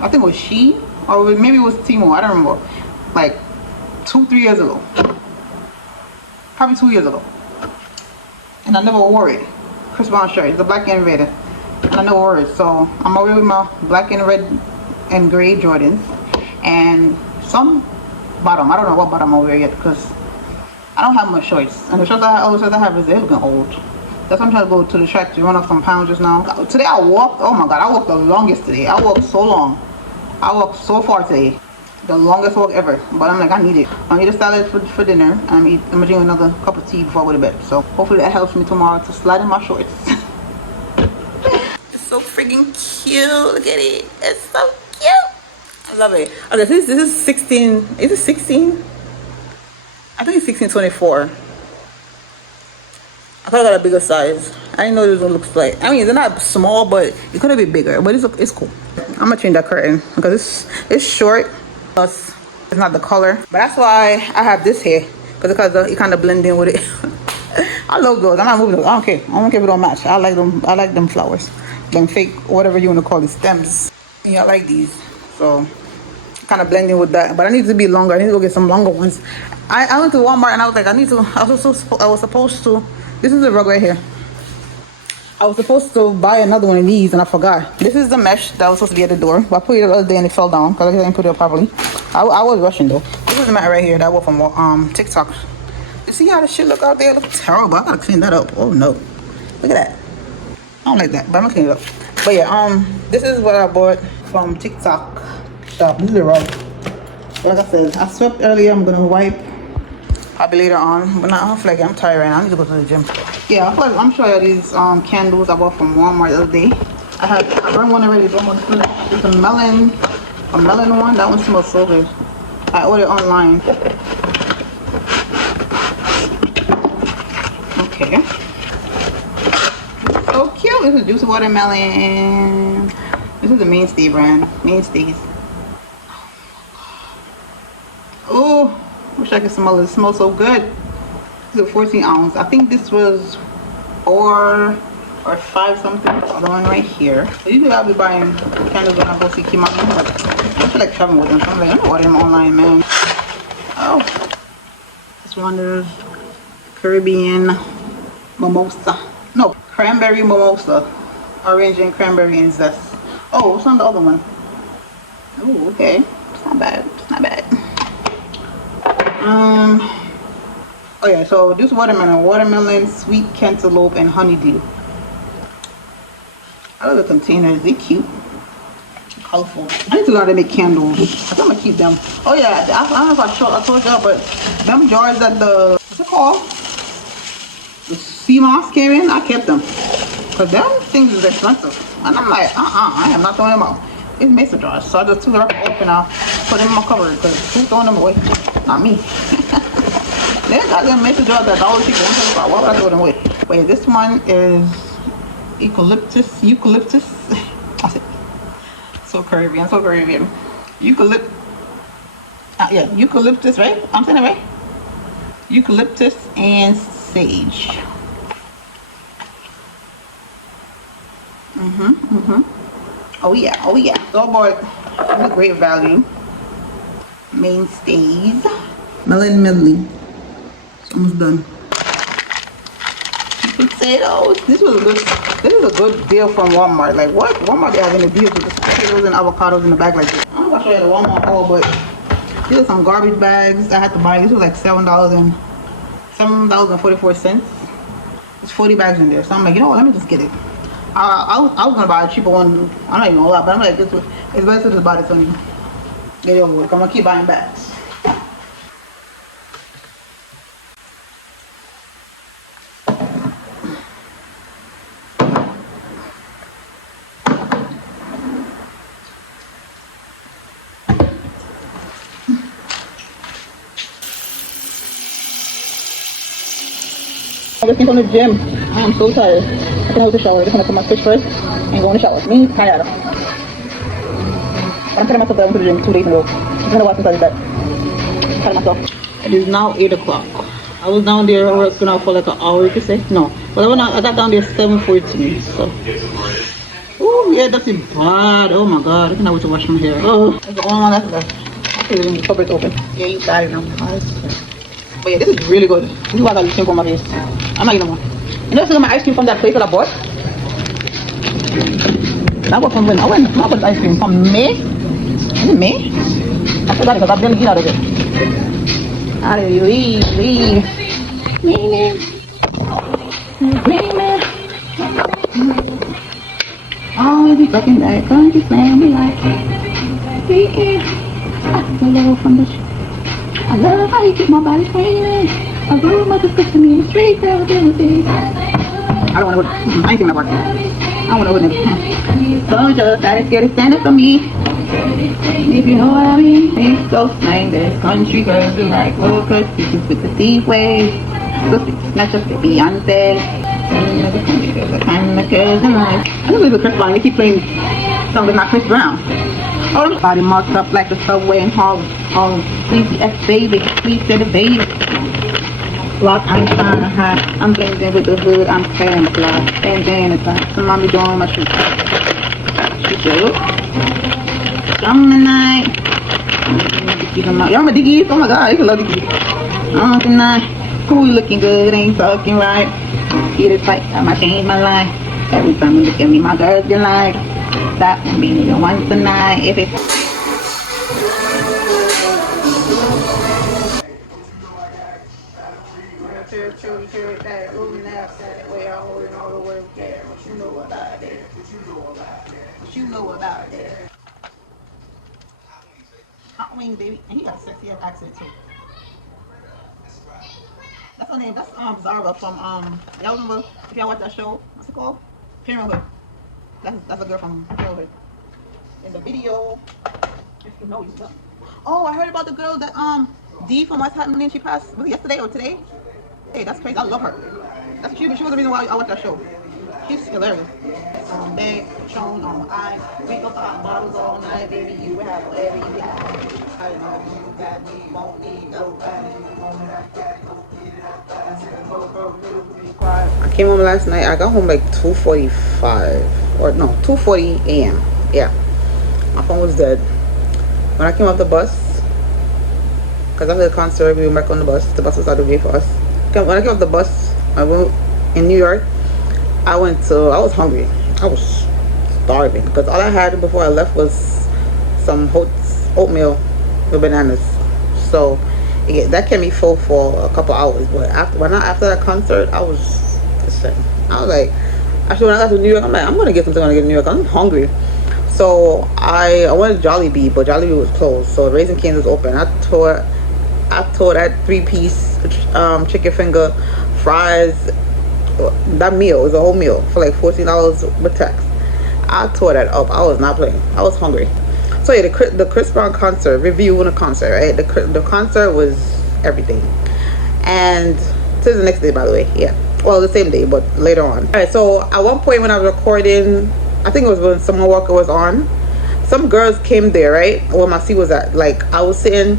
I think it was Shein, or maybe it was Timo, I don't remember. Like 2-3 years ago. Probably 2 years ago. And I never wore it. Chris Brown shirt. It's a black and red. And I never wore it. So I'm over with my black and red and gray Jordans. And some bottom. I don't know what bottom I'm wearing yet, because I don't have much shorts. And the shorts all the shorts I have is they're looking old. That's why I'm trying to go to the track to run off some pounds just now. Today I walked, oh my god, I walked the longest today. I walked so long. I walked so far today. The longest walk ever. But I'm like, I need it. I need a salad for dinner. And I'm gonna drink another cup of tea before I go to bed. So hopefully that helps me tomorrow to slide in my shorts. It's so freaking cute. Look at it. It's so cute. I love it. Okay, this is 16. Is it 16? I think it's 1624. I thought I got a bigger size. I didn't know this one looks like. I mean, they're not small, but it could have been bigger. But it's cool. I'm gonna change that curtain because it's short. Plus, it's not the color. But that's why I have this here because it kind of blend in with it. I love those. I'm not moving those. I don't care. I don't care if it don't match. I like them. I like them flowers, them fake whatever you want to call it, stems. Yeah, I like these. So kind of blending with that. But I need to be longer. I need to go get some longer ones. I went to Walmart and I was like, I was supposed to. This is the rug right here. I was supposed to buy another one of these and I forgot. This is the mesh that was supposed to be at the door. But I put it the other day and it fell down because I didn't put it up properly. I was rushing though. This is the mat right here that I bought from TikTok. You see how the shit look out there? It looks terrible. I gotta clean that up. Oh no. Look at that. I don't like that, but I'm gonna clean it up. But yeah, this is what I bought from TikTok shop. This is the rug. Like I said, I swept earlier. I'm gonna wipe probably later on, but not. I don't feel like it. I'm tired right now. I need to go to the gym. Yeah, I'm sure you these candles I bought from Walmart the other day. I burned one already. It's a melon one. That one smells so good. I ordered online. Okay. So cute. This is juicy watermelon. This is the Mainstay brand. Mainstays. Oh, wish I could smell it. It smells so good. This is a 14 ounce. I think this was 4 or 5 something. The other one right here. So usually I'll be buying candles when I go see Kimani, but I feel like traveling with them. So I'm like, I'm gonna order them online, man. Oh, this one is Caribbean mimosa. No, cranberry mimosa. Orange and cranberry and zest. Oh, what's on the other one? Oh, okay. It's not bad. It's not bad. Oh yeah, so this watermelon, sweet cantaloupe, and honeydew. I love the containers. They're cute, colorful. I need to learn how to make candles. I think I'm gonna keep them. Oh yeah, I don't know if I told y'all, but them jars that what's it called? The sea moss came in. I kept them because them things is expensive, and I'm like, I am not throwing them out. It's mason jars, so I just took it up and open out, put them in my cupboard because who's throwing them away? Not me. They got them mason jars that Dollar Tree. Why would I throw them away? Wait, this one is eucalyptus. I said, so Caribbean. Yeah, eucalyptus, right? I'm saying it right? Eucalyptus and sage. Oh yeah. So I bought great value. Mainstays. Melon medley. It's almost done. Potatoes. This is a good deal from Walmart. Like what? Walmart they having a deal with the potatoes and avocados in the bag like this. I'm gonna show you the Walmart haul, but these are some garbage bags I had to buy. This was like $7.44. There's 40 bags in there. So I'm like, you know what, let me just get it. I was gonna buy a cheaper one. I'm not even gonna lie, but I'm like, it's better to just buy this one. Get it over with. I'm gonna keep buying bags. I just came from the gym. I am so tired. I can have the shower. I just want to put my fish first and go in the shower. Me, tired. I'm telling myself that I went to the gym 2 days ago. It's been a while since I did that. I'm telling myself. It is now 8 o'clock. I was down there working out for like an hour, you could say. No. But I got down there 7:14. So. Oh, yeah, that's it bad. Oh my god. I cannot wait to wash my hair. Oh, that's the only one that's left. Okay, the cupboard's open. Yeah, you got it now. But yeah, this is really good. This is why I got this thing on my face. I'm not eating more. You know, still my ice cream from that place that I bought? That was from when? I bought ice cream from May. Is it May? I forgot it because I barely eat out of it. Always be fucking back, don't you stand me like I love from the I love how you keep my body screaming. I do my discussion in the street, I don't want to go. I ain't thinking about it. I want to go there. Don't just gotta get it standing for me. If you know what I mean. It's so slang that country girls be like, look at you with the deep waves. Not just the Beyonce. The country girls are kind of girls and like. I just listen to Chris Brown. They keep playing songs that's not Chris Brown. Oh, the body marked up like the subway and Harlem. Please the F baby. Please say the baby. Block, I'm trying to hide. I'm blending with the hood. I'm tearing fly. And then it's like some mommy doing my shit. She said, look. Come tonight. Y'all my diggies? Oh my god, I love diggies. Tonight. Who looking good? Ain't talking right. Get it tight. I might change my life. Every time you look at me, my girls be like, stop being the one tonight. If it's you know about it. Hot wing, baby, and he got a sexy ass accent too. That's her name. That's Zara from y'all remember if y'all watch that show? What's it called? Parenthood. That's a girl from Parenthood. In the video, if you know, you know. Oh, I heard about the girl that D from What's Happening. She passed. Was it yesterday or today? Hey, that's crazy. I love her. That's she was the reason why I watched that show. She's hilarious. Bag, Patron, I we go pop bottles all night, baby. You have whatever you have. I know you got me, won't need nobody. I came home last night. I got home like 2:45 or no 2:40 a.m. Yeah, my phone was dead when I came off the bus because after the concert we were back on the bus. The bus was out of the way for us. When I came off the bus, I went in New York. I was hungry. I was starving because all I had before I left was some oatmeal with bananas. So that kept me full for a couple hours. But after that concert, I was like, actually when I got to New York, I'm like, I'm gonna get something when I get to New York. I'm hungry. So I went to Jollibee, but Jollibee was closed. So Raising Cane's was open. I tore that 3-piece chicken finger, fries. That meal was a whole meal for like $14 with tax. I tore that up. I was not playing. I was hungry. So yeah, the Chris Brown concert, review on the concert, right? The concert was everything. And this is the next day, by the way. Yeah. Well, the same day, but later on. Alright, so at one point when I was recording, I think it was when Summer Walker was on, some girls came there, right? Where my seat was at. Like I was sitting,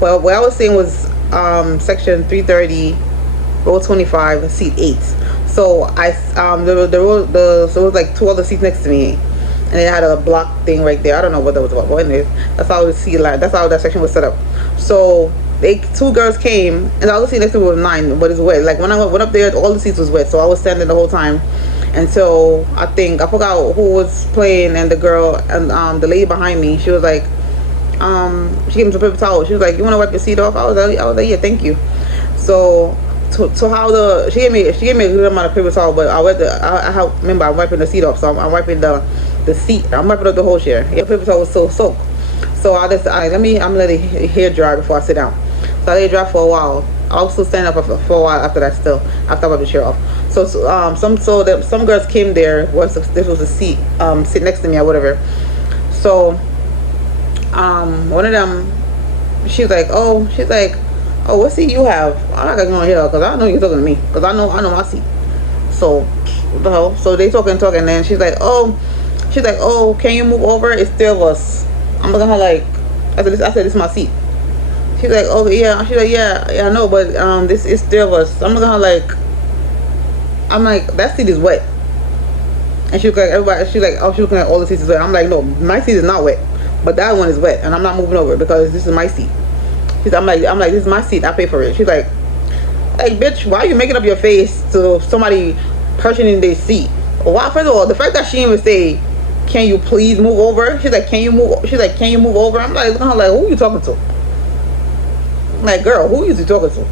well, where I was sitting was section 330, row 25, seat 8. So so it was like 2 other seats next to me, and it had a block thing right there. I don't know what that was about, but anyways, that's how the seat line. That's how that section was set up. So 2 girls came, and the other seat next to me was 9, but it's wet. Like when I went up there, all the seats was wet, so I was standing the whole time until I forgot who was playing, and the girl and the lady behind me, she was like, she gave me some paper towel. She was like, "You want to wipe your seat off?" I was like, "Yeah, thank you." So she gave me a good amount of paper towel, but remember I'm wiping the seat off, so I'm wiping the seat. I'm wiping up the whole chair. Yeah, the paper towel was so soaked. So I'm gonna let it hair dry before I sit down. So I let it dry for a while. I was still standing up for a while after that. Still after I wiped the chair off. So some girls came there. This was a seat sit next to me or whatever. So one of them, she's like, oh, what seat you have? I'm not gonna go here because I know you're talking to me because I know my seat. So what the hell? So they talking, and then she's like, oh, can you move over? It's 3 of us. I'm looking at her like, I said this is my seat. She's like, oh yeah. She's like, yeah, I know, but this is 3 of us. I'm looking at her like, that seat is wet. And she was like, everybody. She's like, oh, she's looking at all the seats is wet. I'm like, no, my seat is not wet, but that one is wet, and I'm not moving over because this is my seat. I'm like, this is my seat. I pay for it. She's like, hey, bitch, why are you making up your face to somebody perching in their seat? Why? First of all, the fact that she even say, can you please move over? She's like, can you move over? I'm like, looking at her like, who are you talking to? I'm like, girl, who are you talking to?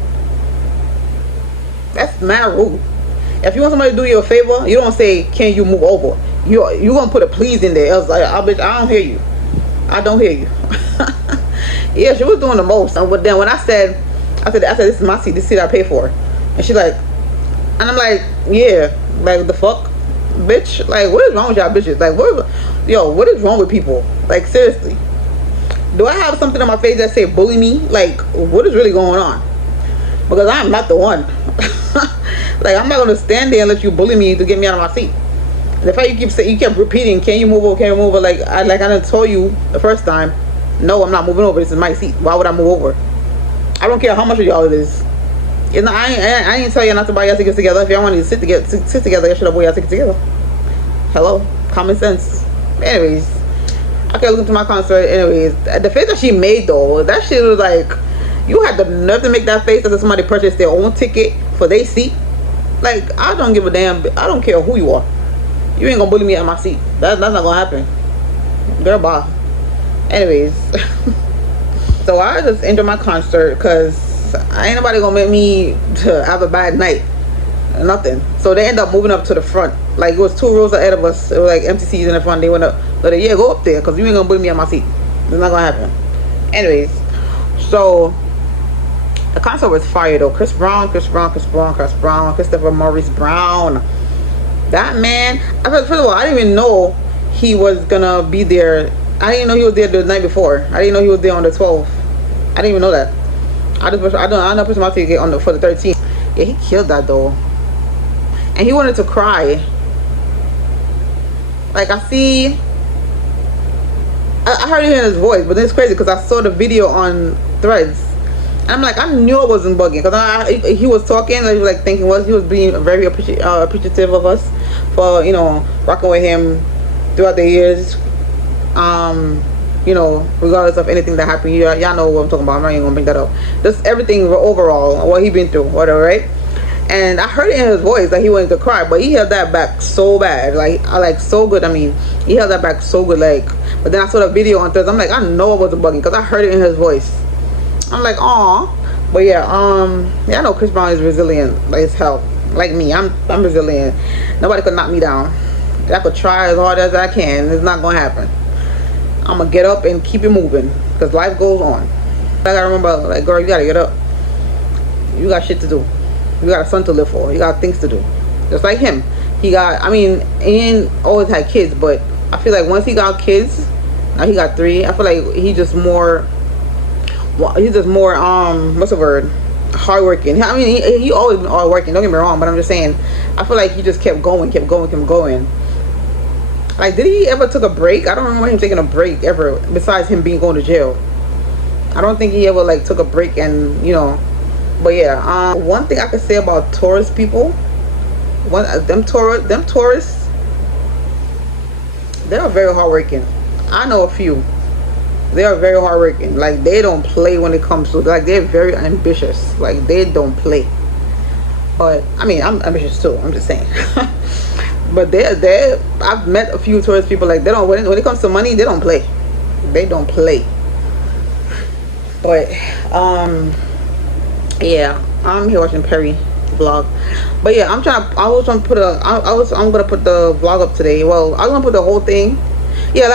That's mad rude. If you want somebody to do you a favor, you don't say, can you move over? You gonna put a please in there. Else, like, I don't hear you. I don't hear you. Yeah, she was doing the most. But then when I said this is my seat, this seat I pay for, and she's like, and I'm like, yeah, like the fuck, bitch, like what is wrong with y'all bitches? Like what is wrong with people? Like seriously, Do I have something on my face that say bully me? Like, what is really going on? Because I'm not the one. Like, I'm not gonna stand there and let you bully me to get me out of my seat. The fact you kept repeating, can you move over, can you move over? Like I done told you the first time, no, I'm not moving over. This is my seat. Why would I move over? I don't care how much of y'all it is. You know, I ain't tell you not to buy your tickets together. If y'all want to sit together, you should have bought your tickets together. Hello, common sense. Anyways, I can't look into my concert. Anyways, the face that she made though, that shit was like, you had the nerve to make that face after somebody purchased their own ticket for their seat. Like, I don't give a damn. I don't care who you are. You ain't gonna bully me at my seat. That's not gonna happen. Girl, bye. Anyways, so I just enjoy my concert because ain't nobody gonna make me to have a bad night. Nothing. So they end up moving up to the front. Like, it was 2 rows ahead of us. It was like empty seats in the front. They went up. So they, yeah, go up there because you ain't gonna bully me at my seat. It's not gonna happen. Anyways, so the concert was fire though. Chris Brown, Christopher Maurice Brown. That man, first of all, I didn't even know he was gonna be there. I didn't know he was there the night before. I didn't know he was there on the 12th. I didn't even know that. I don't push my ticket for the 13th. Yeah, he killed that though. And he wanted to cry. Like, I heard it in his voice, but then it's crazy because I saw the video on Threads. And I'm like, I knew I wasn't bugging because he was talking, like, he was like thinking, he was being very appreciative of us for, you know, rocking with him throughout the years. You know, regardless of anything that happened, y'all know what I'm talking about. I'm not even gonna bring that up. Just everything overall, what he been through, whatever, right? And I heard it in his voice that he wanted to cry, but he held that back so bad, like so good. I mean, he held that back so good, like. But then I saw the video on Thursday. I'm like, I know I wasn't bugging because I heard it in his voice. I'm like, aw. But yeah, I know Chris Brown is resilient, like as hell. Like me, I'm resilient. Nobody could knock me down. I could try as hard as I can. It's not gonna happen. I'm gonna get up and keep it moving because life goes on. I gotta remember, like, girl, you gotta get up. You got shit to do. You got a son to live for. You got things to do. Just like him. He ain't always had kids, but I feel like once he got kids, now he got 3. I feel like he's just more, what's the word? Hardworking. I mean, he always been hardworking. Don't get me wrong, but I'm just saying, I feel like he just kept going. Like, did he ever took a break? I don't remember him taking a break ever, besides him going to jail. I don't think he ever, like, took a break and, you know. But yeah, one thing I could say about tourist people, them tourists, they're very hardworking. I know a few. They are very hardworking. Like, they don't play when it comes to, like, they're very ambitious. Like, they don't play. But I mean, I'm ambitious too. I'm just saying. But I've met a few tourist people, like, they don't, when it comes to money, they don't play. They don't play. But yeah, I'm here watching Perry vlog. But yeah, I'm gonna put the vlog up today. Well, I was gonna put the whole thing. Yeah,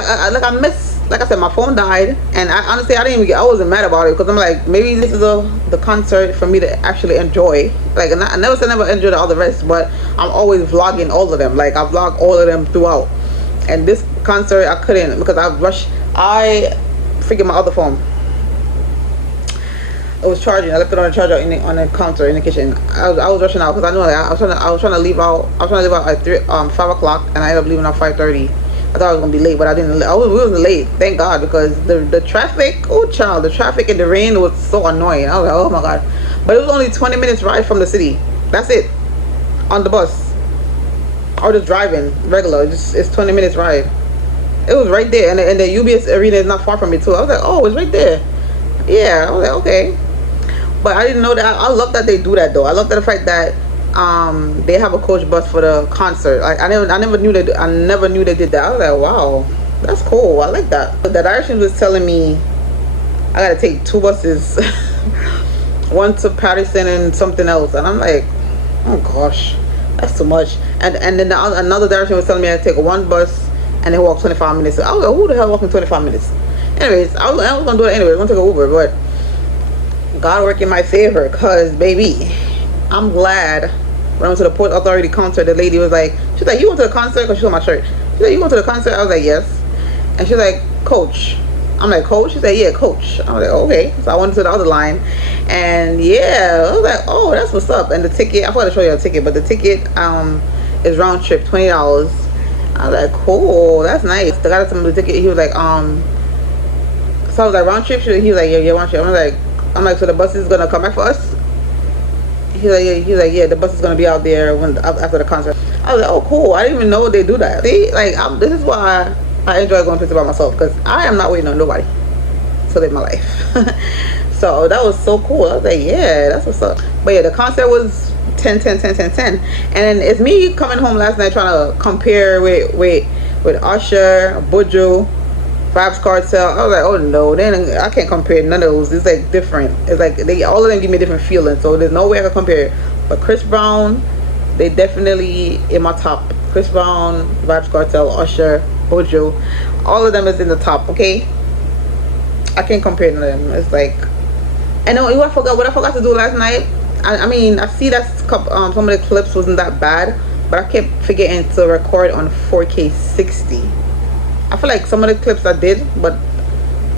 like I said, my phone died, and honestly, I wasn't mad about it because I'm like, maybe this is the concert for me to actually enjoy. Like, I never enjoyed all the rest, but I'm always vlogging all of them. Like, I vlog all of them throughout. And this concert, I couldn't because I freaking my other phone. It was charging. I left it on the charger on the counter in the kitchen. I was rushing out because I know that I was trying to leave out at 5 o'clock, and I ended up leaving at 5:30. I thought I was gonna be late, but I didn't. We wasn't late, thank God, because the traffic. Oh, child, the traffic in the rain was so annoying. I was like, oh my God. But it was only 20 minutes ride from the city. That's it. On the bus, or just driving regular. It's 20 minutes ride. It was right there, and the UBS arena is not far from me too. I was like, oh, it's right there. Yeah, I was like, okay. But I didn't know that. I love that they do that though. I love the fact that they have a coach bus for the concert. Like, I never knew they did that. I was like, wow, that's cool. I like that. But the directions was telling me I gotta take 2 buses, one to Patterson and something else, and I'm like, oh gosh, that's too much. And then another direction was telling me I had to take 1 bus and then walk 25 minutes. So I was like, who the hell walking 25 minutes? Anyways, I was gonna do it anyway. I was gonna take an Uber, but God worked in my favor, cause baby, I'm glad. When I went to the Port Authority concert, the lady was like, she's like, you went to the concert? Because she saw my shirt. She's like, you went to the concert? I was like, yes. And she's like, Coach, I'm like, coach? She said, yeah, coach. I was like, okay. So I went to the other line, and yeah, I was like, oh, that's what's up. And the ticket, I forgot to show you the ticket, but the ticket is round trip, $20. I was like, cool, that's nice. The guy that told me the ticket, he was like, so I was like, round trip? He was like, yeah, round trip. I'm like, so the bus is gonna come back for us? He's like, yeah, the bus is gonna be out there after the concert. I was like, oh, cool. I didn't even know they do that. See, like, this is why I enjoy going places by myself, because I am not waiting on nobody to live my life. So that was so cool. I was like, yeah, that's what's up. But yeah, the concert was 10, 10, 10, 10, 10. And then it's me coming home last night trying to compare with Usher, Buju, Vybz Kartel. I was like, oh no, then I can't compare none of those. It's like different. It's like all of them give me a different feeling. So there's no way I can compare. But Chris Brown, they definitely in my top. Chris Brown, Vybz Kartel, Usher, Buju, all of them is in the top. Okay, I can't compare none of them. It's like, and then what I forgot to do last night. I mean, I see that some of the clips wasn't that bad, but I kept forgetting to record on 4K 60. I feel like some of the clips I did, but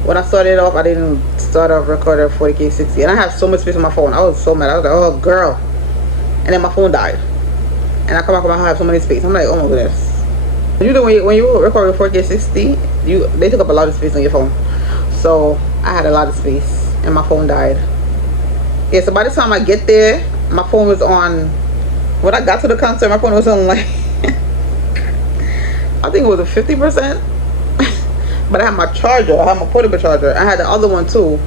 when I started off, I didn't start off recording 40K 60. And I have so much space on my phone. I was so mad. I was like, oh girl. And then my phone died. And I come back and I have so many space. I'm like, oh my goodness. When you record with 4K 60, they took up a lot of space on your phone. So I had a lot of space and my phone died. Yeah, so by the time I get there, my phone was on. When I got to the concert, my phone was on like I think it was a 50%. But I had my charger. I had my portable charger. I had the other one too,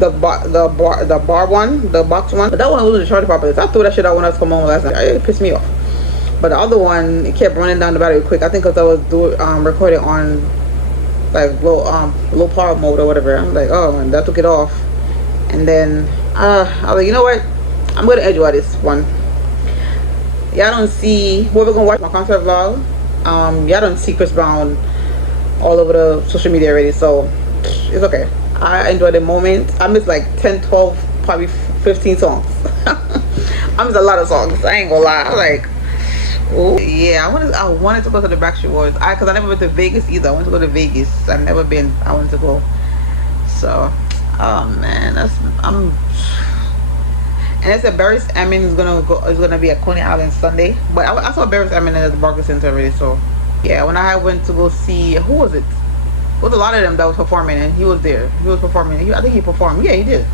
the bar one, the box one. But that one wasn't charged properly. So I threw that shit out when I was coming home last night. It pissed me off. But the other one, it kept running down the battery quick. I think because I was recording on like low power mode or whatever. I'm like, oh man, that took it off. And then I was like, you know what? I'm gonna edgewise this one. Y'all don't see whoever gonna watch my concert vlog. Y'all don't see Chris Brown all over the social media already, so it's okay. I enjoy the moment. I missed like 10, 12, probably 15 songs. I missed a lot of songs. I ain't gonna lie. I was like, ooh. Yeah, I wanted to go to the Backstreet Boys. Because I never been to Vegas either. I wanted to go to Vegas. I've never been. I wanted to go. So, oh man, and it's a Barris Emin is gonna be at Coney Island Sunday. But I saw Barris Emin at the Barclays Center already, so. Yeah, when I went to go see, who was it? It was a lot of them that was performing, and he was there. He was performing. I think he performed. Yeah, he did.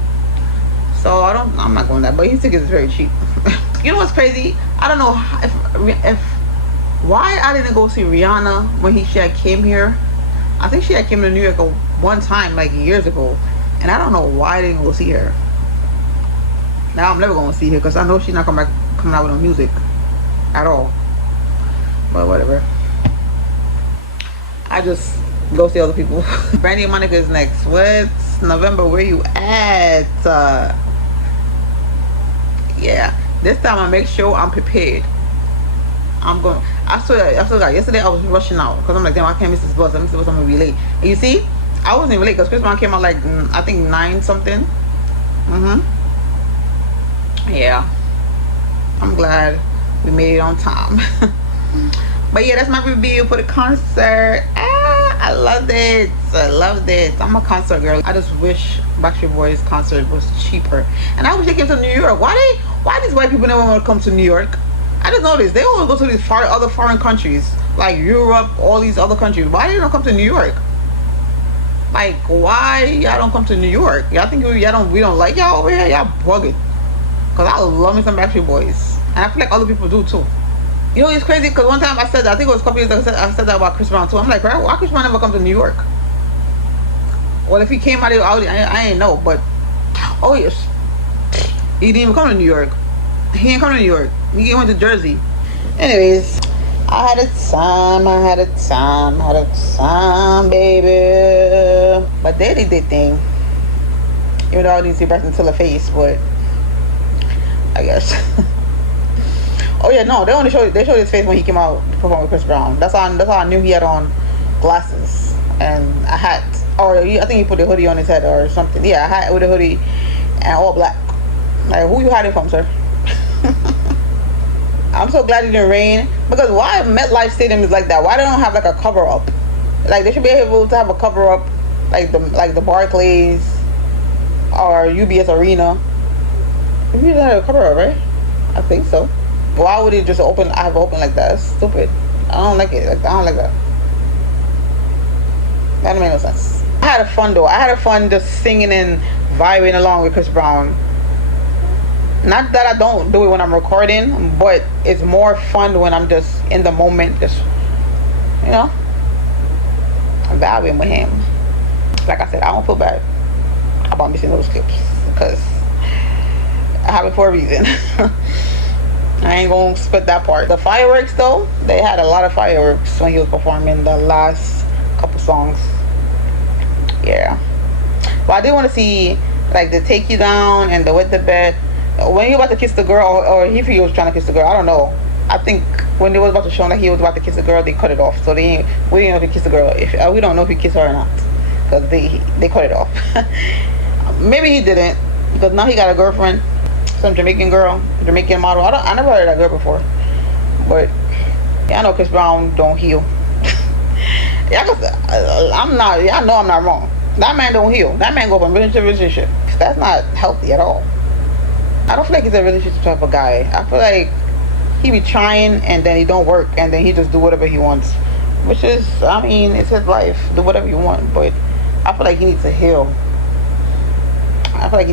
So I'm not going that, but his tickets is very cheap. You know what's crazy? I don't know if why I didn't go see Rihanna when she had came here. I think she had came to New York one time like years ago, and I don't know why I didn't go see her. Now I'm never going to see her because I know she's not coming out with no music at all. But whatever. I just go see other people. Brandy and Monica is next. What's November? Where you at? Yeah, this time I make sure I'm prepared. I still got yesterday. I was rushing out because I'm like, damn, I can't miss this bus. I miss this bus. I'm gonna be late. And you see, I wasn't even late because Chris Brown came out like I think 9 something. Yeah, I'm glad we made it on time. But yeah, that's my review for the concert. I loved it. I'm a concert girl. I just wish Backstreet Boys concert was cheaper. And I wish they came to New York. Why these white people never want to come to New York? I just noticed they always go to these other foreign countries, like Europe, all these other countries. Why do you not come to New York? Like, why y'all don't come to New York? Y'all think we don't like y'all over here? Y'all bugging. Cause I love me some Backstreet Boys. And I feel like other people do too. You know, it's crazy because one time I think it was a couple years ago, I said that about Chris Brown too. I'm like, why Chris Brown never come to New York? Well, if he came out, I ain't know, but oh yes, he didn't even come to New York. He ain't come to New York. He went to Jersey. Anyways, I had a time, baby. But they did their thing. Even though I didn't see Bryson Tiller face, but I guess. Oh yeah, no, they showed his face when he came out to perform with Chris Brown. That's how I knew he had on glasses and a hat, or I think he put a hoodie on his head or something. Yeah, a hat with a hoodie and all black. Like, who you hiding from, sir? I'm so glad it didn't rain, because why MetLife Stadium is like that? Why they don't have like a cover up? Like, they should be able to have a cover up like the Barclays or UBS Arena. You didn't have a cover up, right? I think so. Why would it just have open like that? That's stupid. I don't like it. I don't like that. That don't make no sense. I had fun though. I had fun just singing and vibing along with Chris Brown. Not that I don't do it when I'm recording, but it's more fun when I'm just in the moment, just, you know, vibing with him. Like I said, I don't feel bad about missing those clips because I have it for a reason. I ain't gonna split that part. The fireworks though, they had a lot of fireworks when he was performing the last couple songs. Yeah. But I did want to see like the Take You Down and the Wet the Bed. When he was about to kiss the girl, or if he was trying to kiss the girl, I don't know. I think when they was about to show that he was about to kiss the girl, they cut it off. So we didn't know if he kissed the girl. We don't know if he kissed her or not, because they cut it off. Maybe he didn't, because now he got a girlfriend, some Jamaican girl, Jamaican model. I never heard of that girl before, but yeah, I know Chris Brown don't heal. I'm not wrong. That man don't heal. That man go from relationship. That's not healthy at all. I don't feel like he's a relationship type of guy. I feel like he be trying and then he don't work and then he just do whatever he wants, which is, I mean, it's his life. Do whatever you want, but I feel like he needs to heal. I don't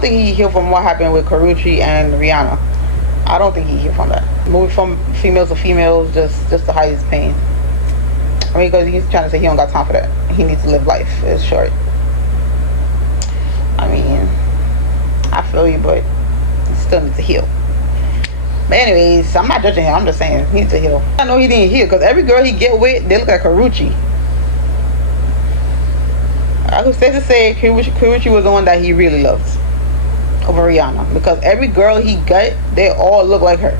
think he healed from what happened with Karrueche and Rihanna. I don't think he healed from that. Moving from females to females just to hide his pain. I mean, because he's trying to say he don't got time for that. He needs to live life. It's short. I mean, I feel you, but he still needs to heal. But anyways, I'm not judging him. I'm just saying he needs to heal. I know he didn't heal because every girl he get with, they look like Karrueche. I could say Karrueche was the one that he really loved over Rihanna, because every girl he got, they all look like her.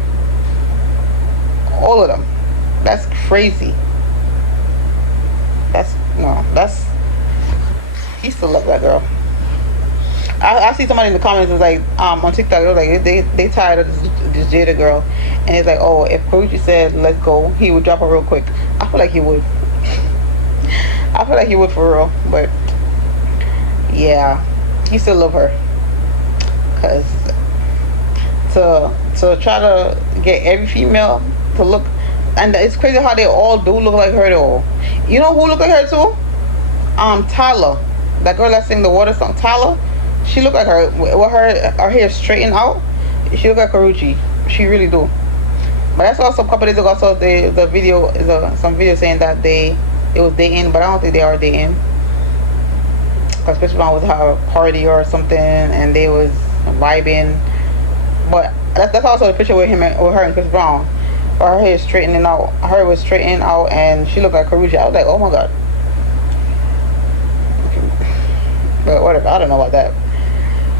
All of them. That's crazy. He still loves that girl. I see somebody in the comments was like, on TikTok, it was like they tired of this Jada girl, and it's like, oh, if Karrueche said let's go, he would drop her real quick. I feel like he would. I feel like he would for real, but yeah, he still love her. Cause to try to get every female to look, and it's crazy how they all do look like her though. You know who look like her too? Tyler, that girl that sing the water song, Tyler. She look like her with her hair straightened out. She look like Karrueche. She really do. But I saw some couple days ago. I saw the video is some video saying that it was dating, but I don't think they are dating. Because Chris Brown was at a party or something, and they was vibing. But that's also a picture with her and Chris Brown. Her hair straightening out. Her was straightening out, and she looked like Karrueche. I was like, oh my god. But whatever. I don't know about that.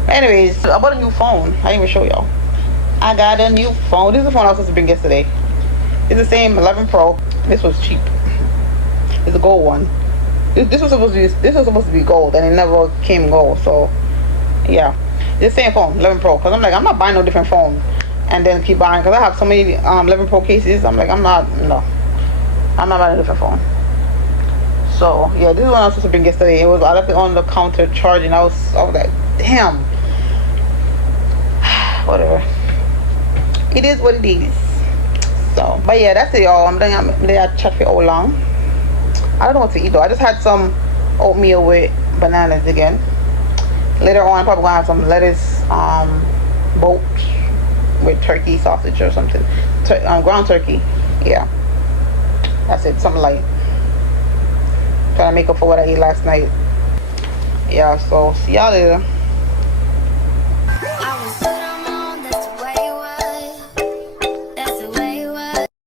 Anyways, I bought a new phone. I didn't even show y'all. I got a new phone. This is the phone I was supposed to bring yesterday. It's the same 11 Pro. This was cheap. It's a gold one. This was supposed to be gold, and it never came gold. So yeah, it's the same phone, 11 Pro. Cause I'm like, I'm not buying no different phone, and then keep buying. Cause I have so many 11 Pro cases. I'm like, I'm not buying a different phone. So yeah, this is one I was supposed to bring yesterday. I left it on the counter charging. I was like, damn. Whatever. It is what it is. So, but yeah, that's it, y'all. I'm gonna chat for all long. I don't know what to eat though. I just had some oatmeal with bananas again. Later on, I'm probably gonna have some lettuce, boat with turkey sausage or something. Ground turkey. Yeah. That's it. Something light. Trying to make up for what I ate last night. Yeah. So see y'all later.